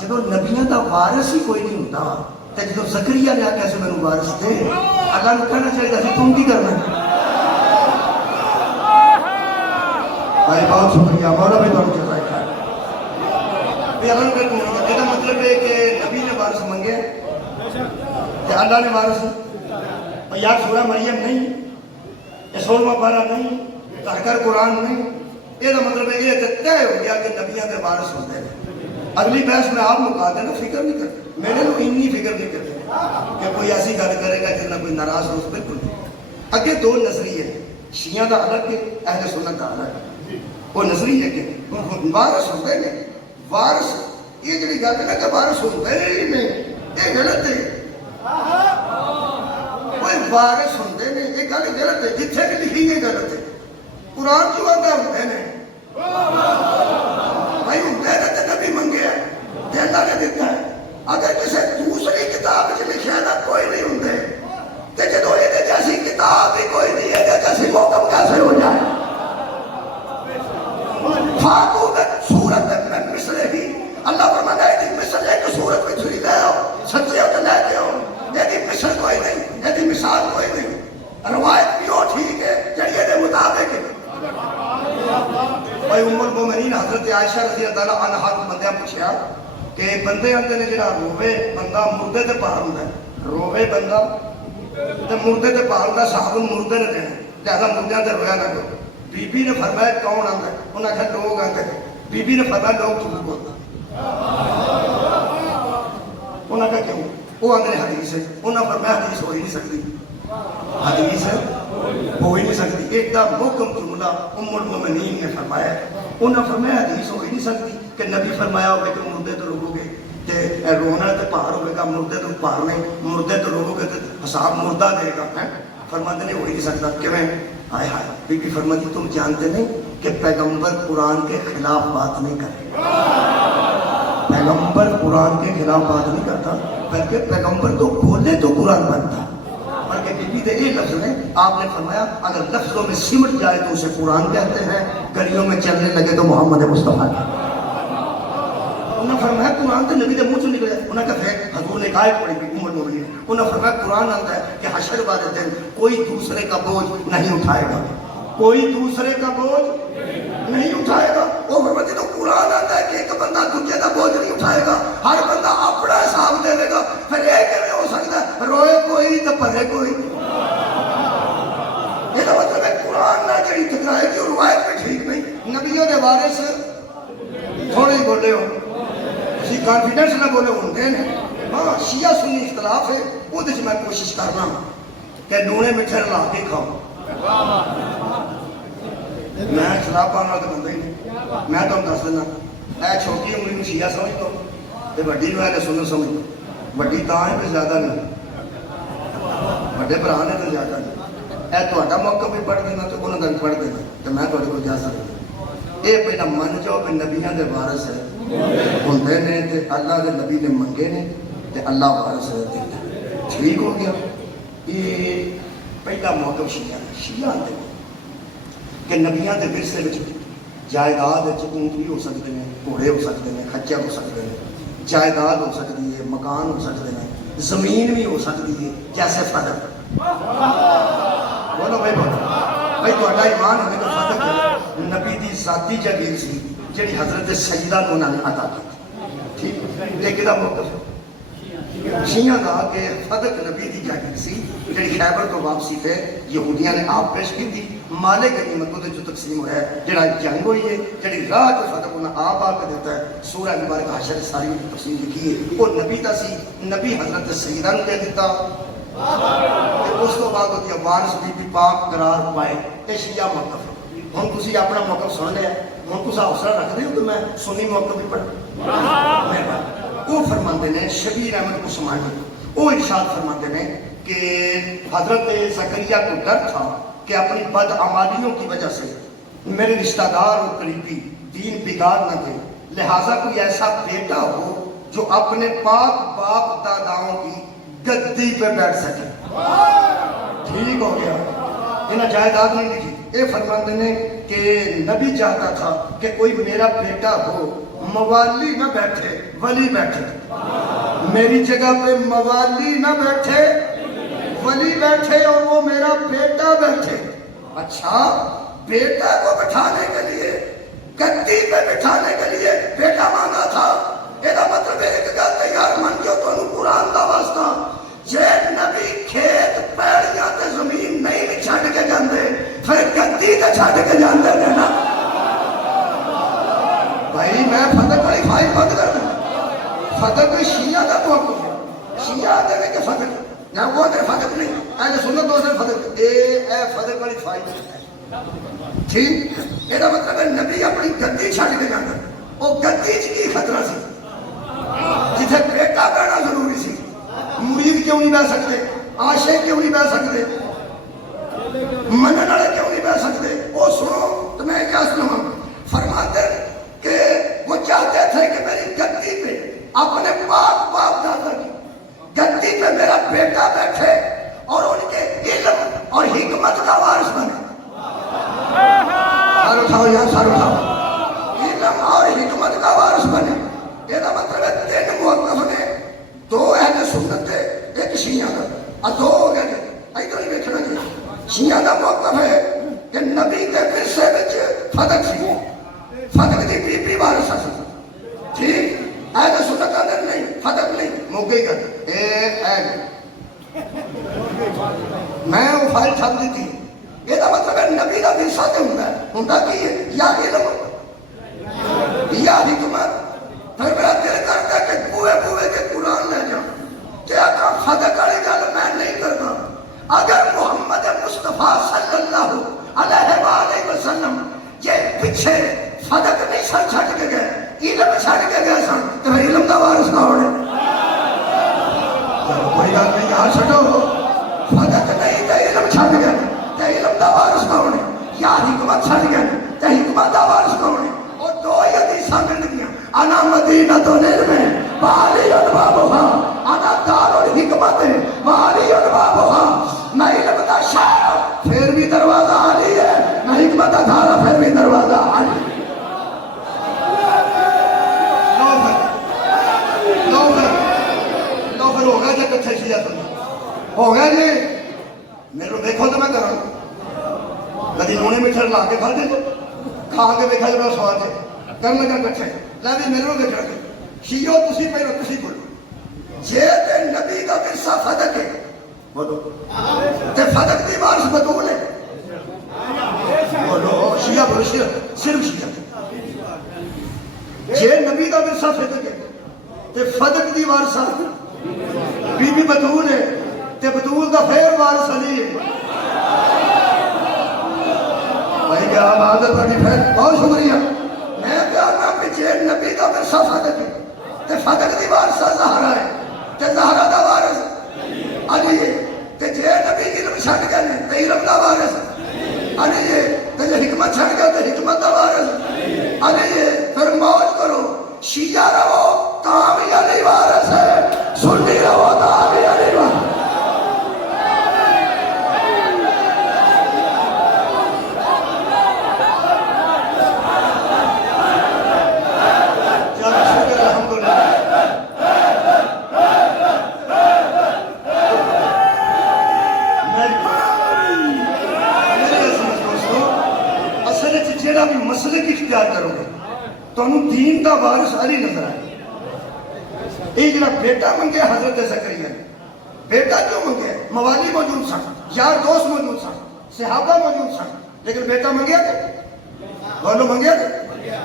جدو نبیوں دا وارث ہی کوئی نہیں ہوتا تے جدو زکریا نے آکھیا سے مینوں وارث دے، اللہ نے کہنا چاہیے سی تم کی کرنا؟ بھائی بہت شکریہ مولا بھائی تمہیں جزائے خیر۔ اللہ نے کہا مطلب ہے کہ نبی نے وارث منگے کہ اللہ نے وارث یار سورہ مریم نہیں، یہ 16واں پارہ نہیں، تحکر قرآن نہیں، یہ مطلب ہے یہ طے ہو گیا کہ نبیوں کے وارث ہوتے ہیں۔ اگلی بحث میں آپ مکا دینا، فکر نہیں کرتے، میرے لوگ اتنی فکر نہیں کرتے کہ کوئی ایسی گل کرے گا جس میں کوئی ناراض ہو، بالکل نہیں۔ اگے 2 نظریے، شیعہ دا الگ ہے، اہل سنت دا الگ ہے۔ وہ نظریے کہ وارث ہوتے ہیں، وارث یہ جڑی گل ہے کہ وارث ہوتے ہی نہیں، یہ غلط ہے، کوئی وارث ہوندے نے، یہ گل غلط ہے، جتھے بھی لکھی یہ غلط ہے۔ قرآن جو آتا ہوندے نے بھائی ہوندے نے تے نبی منگے ہے تے اللہ نے دیتا ہے، اگر کسی دوسری کتاب وچ لکھیا نا کوئی نہیں ہوندے تے جدو یہ جیسی کتاب ہی کوئی نہیں ہے جیسی حکم کیسے ہو جائے؟ فاتو سورت میں مثلے ہی اللہ فرماتا ہے کہ مثل ایک صورت میں چھری لے آؤ، سچے ہو تو لے کے آؤ، یہ مثل کوئی نہیں، یہ مثال کوئی نہیں، روایت بھی ہو ٹھیک ہے جڑیے دے مطابق ہے۔ بھائی ام المومنین حضرت عائشہ رضی اللہ عنہا کو بندیاں پوچھیا کہ بندے آندے نے جڑا روے بندہ مردے تے پار ہوندا ہے، روے بندہ تے مردے تے پار ہوندا، صحابہ مردے نے دینا لہذا مردیاں تے رویا نہ کرو۔ بی بی نے فرمایا کون آندا ہے؟ انہاں نے کہا لوگ آندے ہیں۔ بی بی نے فرمایا لوگ جھوٹ بولتے ہیں۔ انہاں نے کہا کیوں؟ وہ آندے حدیث ہے، انہاں فرمایا حدیث ہو ہی نہیں سکتی، حدیث ہے ہو ہی نہیں سکتی، ایک دا محکم جملہ ام المومنین نے فرمایا ہے، انہاں فرمایا حدیث ہو ہی نہیں سکتی کہ نبی فرمایا ہوگا کہ مردے تو روو گے تے رونا تے پار ہوئے گا، مردے تو پار نہیں، مردے تو روو گے تے حساب مردہ دے گا، فرماتے نہیں ہو ہی نہیں سکتا، کیوں ہے؟ آئے ہائے بی بی فرماتی تم جانتے نہیں کہ پیغمبر قرآن کے خلاف بات نہیں کرتے، پیغمبر قرآن کے خلاف بات نہیں کرتا، بلکہ پیغمبر تو بولے تو قرآن بنتا، اور کہ بیوی دے یہ لفظ نے آپ نے فرمایا اگر لفظوں میں سمٹ جائے تو اسے قرآن کہتے ہیں، گلیوں میں چلنے لگے تو محمد مصطفیٰ کہتے ہیں۔ انہوں نے فرمایا قرآن تو نبی دے منہ سے نکلے، انہوں نے کہا پھر حضور نے آیت پڑھی بھی ام المؤمنین، انہوں نے فرمایا قرآن آتا ہے کہ حشر والے دن کوئی دوسرے کا بوجھ نہیں اٹھائے گا، کوئی دوسرے کا بوجھ نہیں اٹھائے گا۔ وہ فرماتے تو قرآن آتا ہے کہ ایک بندہ دوسرے کا بوجھ نہیں اٹھائے گا، ہر بندہ اپنا حساب دے دے گا، پھر یہ کیسے ہو سکتا ہے روئے کوئی تو پڑھے کوئی؟ یہ مطلب ہے قرآن نہ جڑی ٹکرائے گی روایت میں ٹھیک نہیں۔ نبیوں کے وارث تھوڑے ہی بولے ہو، اسی کانفیڈنس نہ بولے ہوتے ہیں۔ ہاں شیعہ سنی اختلاف ہے، وہ میں کوشش کرنا کہ ڈونے مٹھے لا کے کھاؤ۔ میں خلاف پانے والا تو بندہ ہی نہیں، میں تمہیں دس دینا اے چھوٹی عمری میں شیعہ سمجھ دو تے وڈی جو ہے سنت سمجھ دو، وڈی تاں ہے کہ زیادہ نہیں، وڈے بھرا نے تو زیادہ نہیں۔ اے تہاڈا موقع بھی پڑھ دینا تو انہوں نے بھی پڑھ دینا تے میں تہاڈے کول جا سکدا۔ یہ پہلا من جاؤ کہ نبیاں دے وارث ہوندے نے تے اللہ دے نبی نے منگے نے تے اللہ وارث دیتے، ٹھیک ہو گیا۔ یہ پہلا موقف شیعہ ہے۔ شیعہ آتے کہ نبیاں دے ورثے وچ جائیداد اونٹ بھی ہو سکتے ہیں، گھوڑے ہو سکتے ہیں، کھچر ہو سکتے ہیں، جائیداد ہو سکتی ہے، مکان ہو سکتے ہیں، زمین بھی ہو سکتی ہے، جیسے فدق۔ بولو بھائی بولو بھائی تہاڈا ایمان ہونے تو فدق ہے نبی دی ذاتی جگیر سی جڑی حضرت سیدہ کو انہوں نے عطا کی، ٹھیک؟ ایک دا موقف ہے شیعہ دا کہ فدق نبی دی جاگیر سی جڑی خیبر تو واپسی تے یہودیاں نے آپ پیش کی تھی، مالے غنیمت دے جو تقسیم ہوا ہے، جڑا جنگ ہوئی ہے، جڑی راہ جو فدق انہاں آپ آ کے دیتا ہے، سورہ مبارکہ حشر ساری تقسیم لکھی ہے، وہ نبی دا سی، نبی حضرت سیدہ نے دے دیتا، اس تو بعد ہوتی ہے وارث بی بی پاک قرار پائے۔ یہ شیعہ موقف ہے۔ ہم تسی اپنا موقف سن لیا، ہم تسا حوصلہ رکھ دے ہو تو میں سنی موقف بھی پڑھ۔ وہ فرماندے نے شبیر احمد عثمانی، وہ ارشاد فرماندے نے کہ حضرت زکریا کو ڈر تھا کہ اپنی بدعمالیوں کی وجہ سے میرے رشتہ دار اور قریبی دین بگاڑ نہ دے، لہٰذا کوئی ایسا بیٹا ہو جو اپنے پاک باپ داداؤں کی گدی پہ بیٹھ سکے۔ ٹھیک ہو گیا، انہیں جائیداد نہیں لکھی۔ یہ فرماتے نے کہ نبی چاہتا تھا کہ کوئی میرا بیٹا ہو، موالی نہ بیٹھے ولی بیٹھے، میری جگہ پہ موالی نہ بیٹھے ولی بیٹھے اور وہ میرا بیٹا بیٹھے۔ اچھا بیٹا کو بٹھانے کے لیے گدی پہ بٹھانے کے لیے بیٹا مانگا تھا، یہ مطلب ایک گل تیار من کے تو قرآن کا واسطہ جے نبی کھیت پیڑیاں تے زمین نہیں بھی چھڈ کے جاندے پھر گدی تے چھڈ کے جاندے نا۔ بھائی میں فدق والی فائل بند کر دوں، فدق شیعہ کا موقف ہے، شیعہ آتے ہیں کہ فدق نہ وہ تے فدق نہیں، اہل سنت دوسرے فدق، اے فدق والی فائل ٹھیک۔ یہ مطلب ہے نبی اپنی گدی چھڈ کے جاندے، وہ گدی چ کی خطرہ سی جتھے بیٹا بہنا ضروری سی، مرید کیوں نہیں بہ سکتے، عاشق کیوں نہیں بہ سکتے، منن والے کیوں نہیں بہ سکتے؟ وہ سنو تو میں کیا سنوں، فرماتے کہ وہ چاہتے تھے کہ میری گدی پہ اپنے باپ باپ دادا کی گدی پہ میرا بیٹا بیٹھے اور ان کے علم اور حکمت کا وارث بنے۔ سر اٹھاؤ یا سر اٹھاؤ، علم اور حکمت کا وارث بنے۔ یہ مطلب ہے تین موقف نے، دو اہل سنت ہے، ایک شیعہ کا، اور دو ہو گئے ادھر ہی دیکھنا جی۔ شیعہ کا موقف ہے کہ نبی کے ورثے وچ فدق سی، فدق دی بی بی وارث سی، ٹھیک۔ اہل سنت اندر نہیں، فدق نہیں، موقعی کر میں وہ فائل چھپ دی تھی۔ یہ مطلب ہے نبی کا ورثہ تے ہوندا کی ہے، یا علم یا حکمت۔ پھر میرا دل کرتا ہے کہ بوئے بوئے کے قرآن لے جاؤں، کیا کام فدق والی گل میں نہیں کرتا۔ اگر محمد مصطفیٰ صلی اللہ علیہ وآلہ وسلم یہ پیچھے فدق نہیں سن چھٹ کے گئے، علم چھٹ کے گئے سن، تو پھر علم کا وارث نہ ہونے۔ کوئی گل نہیں یار، چھٹو فدق نہیں تو علم چھٹ گئے تو علم کا وارث نہ ہونے، یا حکمت چھٹ گئے تو حکمت کا وارث نہ ہونے۔ اور دو ہی حدیثاں ملنگیاں، انا مدینۃ العلم وعلی بابھا، انا دار الحکمت وعلی بابھا۔ نہ علم دا شاہ پھر بھی دروازہ علی ہے، نہ حکمت دا دھارا پھر بھی دروازہ علی۔ لو پھر ہو گیا جی کٹھے شیعہ تم ہو گیا جی، میرے دیکھو تو میں کروں کدی لونے میٹھر لا کے کھا دے تو کھا کے دیکھا جب سواد ہے کرن لگا کٹھے لے بھی میرے کو دیکھ رکھے شیعو تسی پہلو تسی بولو جے تے نبی دا ورثہ فدق ہے بولو تے فدق دی وارث بطول ہے بولو شیعہ بولو شیعہ صرف شیعہ جے نبی دا ورثہ فدق ہے تے فدق دی وارثہ بی بی بطول ہے تے بطول دا پھر وارث علی ہے۔ بھائی کیا بات ہے بڑی پھر بہت شکریہ۔ میں کہنا کہ جے نبی دا ورثہ فدق ہے تے فدق دی وارثہ زہرا ہے تے زہرا دا وارث علی ہے تے جے نبی علم چھڈ گئے نے تے علم دا وارث علی ہے تے جے حکمت چھڈ گئے تے حکمت دا وارث علی ہے۔ پھر موج کرو شیعہ رہو تاں بھی علی وارث ہے، سنی رہو تاں بھی علی وارث۔ مسلک اختیار کرو گے تو انہوں دین دا وارث علی نظر آئے۔ ایک جنہ بیٹا منگے حضرت زکریا نے، بیٹا کیوں منگے؟ موالی موجود سن، یار دوست موجود سن، صحابہ موجود سن، لیکن بیٹا منگیا تھے بولو منگیا تھے۔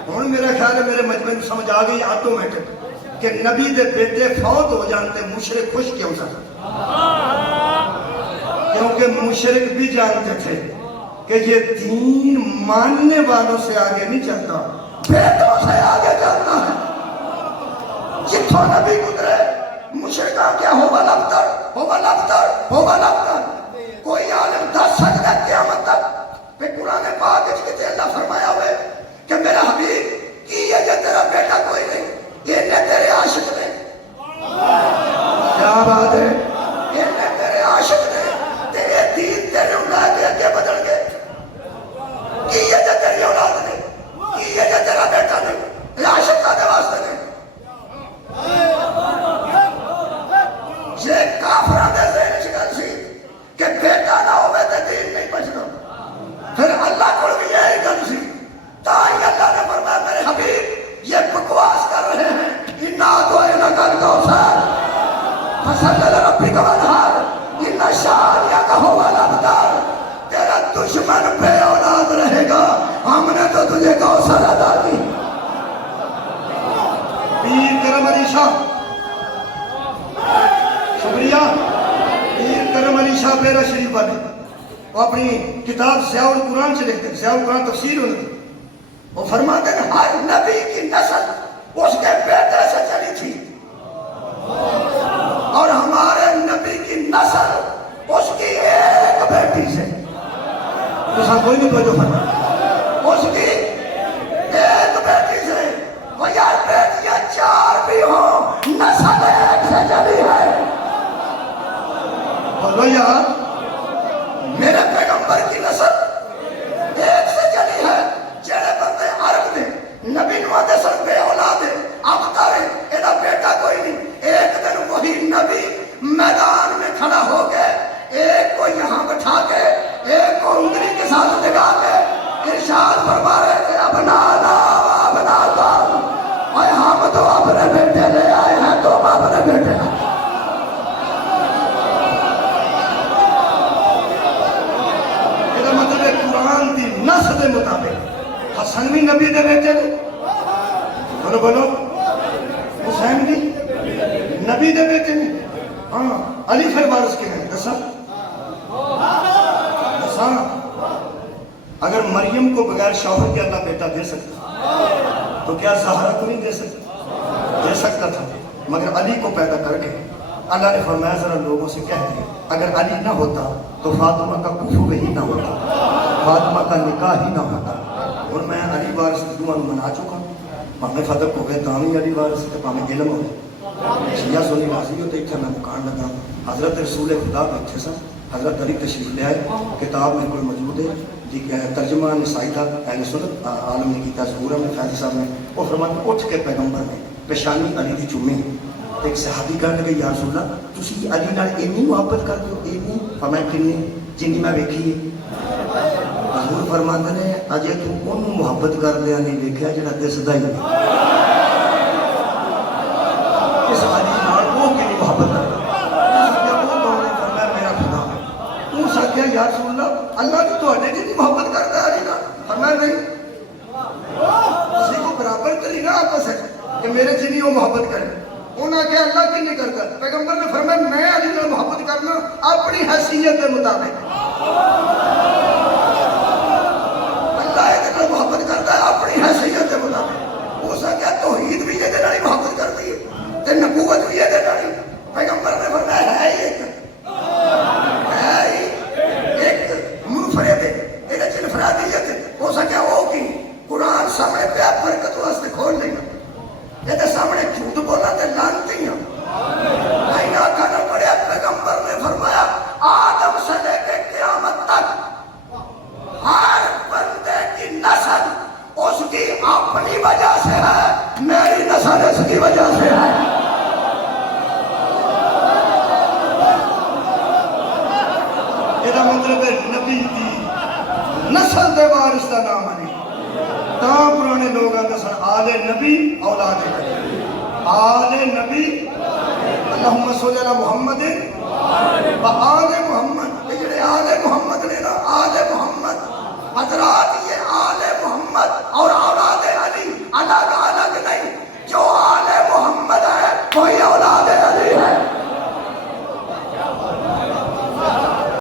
ہوں میرا خیال ہے میرے مجمع میں سمجھ آ گئی آٹومیٹک کہ نبی دے بیٹے فوت ہو جانتے مشرک خوش کیوں سکتے، کیونکہ مشرک بھی جانتے تھے کہ یہ دین ماننے والوں سے آگے نہیں چلتا، بیٹوں سے آگے چلتا ہے۔ جتھوں نبی گزرے مشرکہ کیا ہوگا لفتر ہوگا لفتر ہوگا لفتر۔ کوئی عالم دس سکتا قیامت تک پہ قرآن پاک کہتے اللہ فرمایا ہوئے کہ میرا حبیب کی یہ جو تیرا بیٹا کوئی نہیں، یہ نے تیرے عاشق نے، کیا بات ہے، یہ نے تیرے عاشق نے تیرے دین تیرے اٹھا کے اگے بدل گئے، کی یہ جو تیری اولاد نے، کی یہ جو تیرا بیٹا نے، یہ عاشق کا دے واسطے نے۔ یہ کافران دے ذہن شکل سی کہ بیٹا نہ ہوئے تے دین نہیں بچنا، پھر اللہ کو بھی یہی گل سی، تاہی اللہ نے فرمایا میرے حبیب یہ بکواس کر رہے ہیں، اِنَّا أَعْطَيْنَاكَ الْكَوْثَرَ فَصَلِّ لِرَبِّكَ وَانْحَرْ إِنَّ شَانِئَكَ هُوَ الْأَبْتَرُ۔ تیرا دشمن بے اولاد رہے گا، ہم نے تو تجھے کوثر عطا کی۔ پیر کرم علی شاہ شکریہ، پیر کرم علی شاہ بیرا شریف والے وہ اپنی کتاب ضیاء القرآن سے لکھتے ہیں، ضیاء القرآن تفسیر ہونے وہ فرماتے ہیں ہر نبی کی نسل اس کے بیٹے سے چلی تھی اور ہمارے نبی کی نسل اس کی ایک بیٹی سے، کوئی نہیں توجہ فرما، اس کی ایک بیٹی سے، وہ یار بیٹیاں چار بھی ہوں نسل ایک سے چلی ہے۔ بولو یار میرے پیغمبر کی نسل ایک سے چلی ہے، جڑے بندے عرب نے نبی نوح دے سن بے اولاد ہے، اب تارے ایدہ بیٹا کوئی نہیں، ایک دن وہی نبی میدان میں کھڑا ہو گئے، ایک کو یہاں بٹھا کے ایک کو انگلی کے ساتھ لگا کے ارشاد فرما رہے تھے ابنانا و ابناکم، اور ہم تو اپنے بیٹے لے آئے ہیں، تم اپنے بیٹے لے۔ یہ مطلب ہے قرآن دی نص دے مطابق حسن بھی نبی دے بیٹے نے، بولو بولو، حسین بھی نبی دے بیٹے نے، ہاں علی پھر وارث کے ہیں، دسا اگر مریم کو بغیر شوہر کے اللہ بیٹا دے سکتا تو کیا زہرا کو نہیں دے سکتا تھا، مگر علی کو پیدا کر کے اللہ نے فرمایا ذرا لوگوں سے کہہ دیا اگر علی نہ ہوتا تو فاطمہ کا کفو ہی نہ ہوتا، فاطمہ کا نکاح ہی نہ ہوتا۔ اور میں علی وارث کی دعا منا چکا ہوں، پاہمیں فتح ہو گئے تاہمی علی وارث تے پاہمیں علم ہو گئے، شیعہ سونی راضی ہوتے اتھے میں مکان لگا، حضرت رسول خدا بیٹھے سن حضرت علی تشریف لے آئے، کتاب میرے کو موجود ہے جی، ترجمہ نسائی تھا اہل سنت عالم نے کیا ظہور میں فیض صاحب نے، وہ فرماتے اٹھ کے پیغمبر نے پیشانی علی دی چومی، ایک صحابی کہنے لگے یا رسول اللہ تسی علی نال اینی محبت کرتے ہو؟ اینی؟ فرمایا کنی؟ جنی میں ویکھی ہے۔ حضور فرماتے نے اجے تو انہوں محبت کر لیا نہیں ویکھیا جڑا دسدا ہی نہیں، اس علی نال وہ کنی محبت کرتا؟ کیا یا رسول اللہ اللہ تو تواڈے دی محبت کرتا ہے علی نال؟ فرمایا نہیں، اسی کو برابر کری نا آپس ہے کہ میرے جنی وہ محبت کرے۔ انہاں کیا اللہ کی نہیں کرتا؟ پیغمبر نے فرمایا میں علی نال محبت کرنا اپنی حیثیت کے مطابق، اللہ یہ نال محبت کرتا ہے اپنی حیثیت کے مطابق۔ ہو سکتا توحید بھی یہ نال محبت کرتی ہے تے نبوت بھی یہ نال۔ پیغمبر نے فرمایا ہے ہی ایک، ہو سکیا وہ کی قرآن سامنے پہ برکت واسطے کھول لینا، یہ سامنے جھوٹ بولا تے لانتی ہیں۔ آئینہ کھانا پڑیا، پیغمبر نے فرمایا آدم سے لے کے قیامت تک ہر بندے کی نسل اس کی اپنی وجہ سے ہے، میری نسل اس کی وجہ سے ہے۔ یہ مطلب ہے نبی دی نسل دے وارث دا نام نہیں، تاں پرانے لوگ آتے سن آل نبی اولاد نبی، آل نبی اللہم صلی اللہ محمد و آل محمد، یہ جڑے آل محمد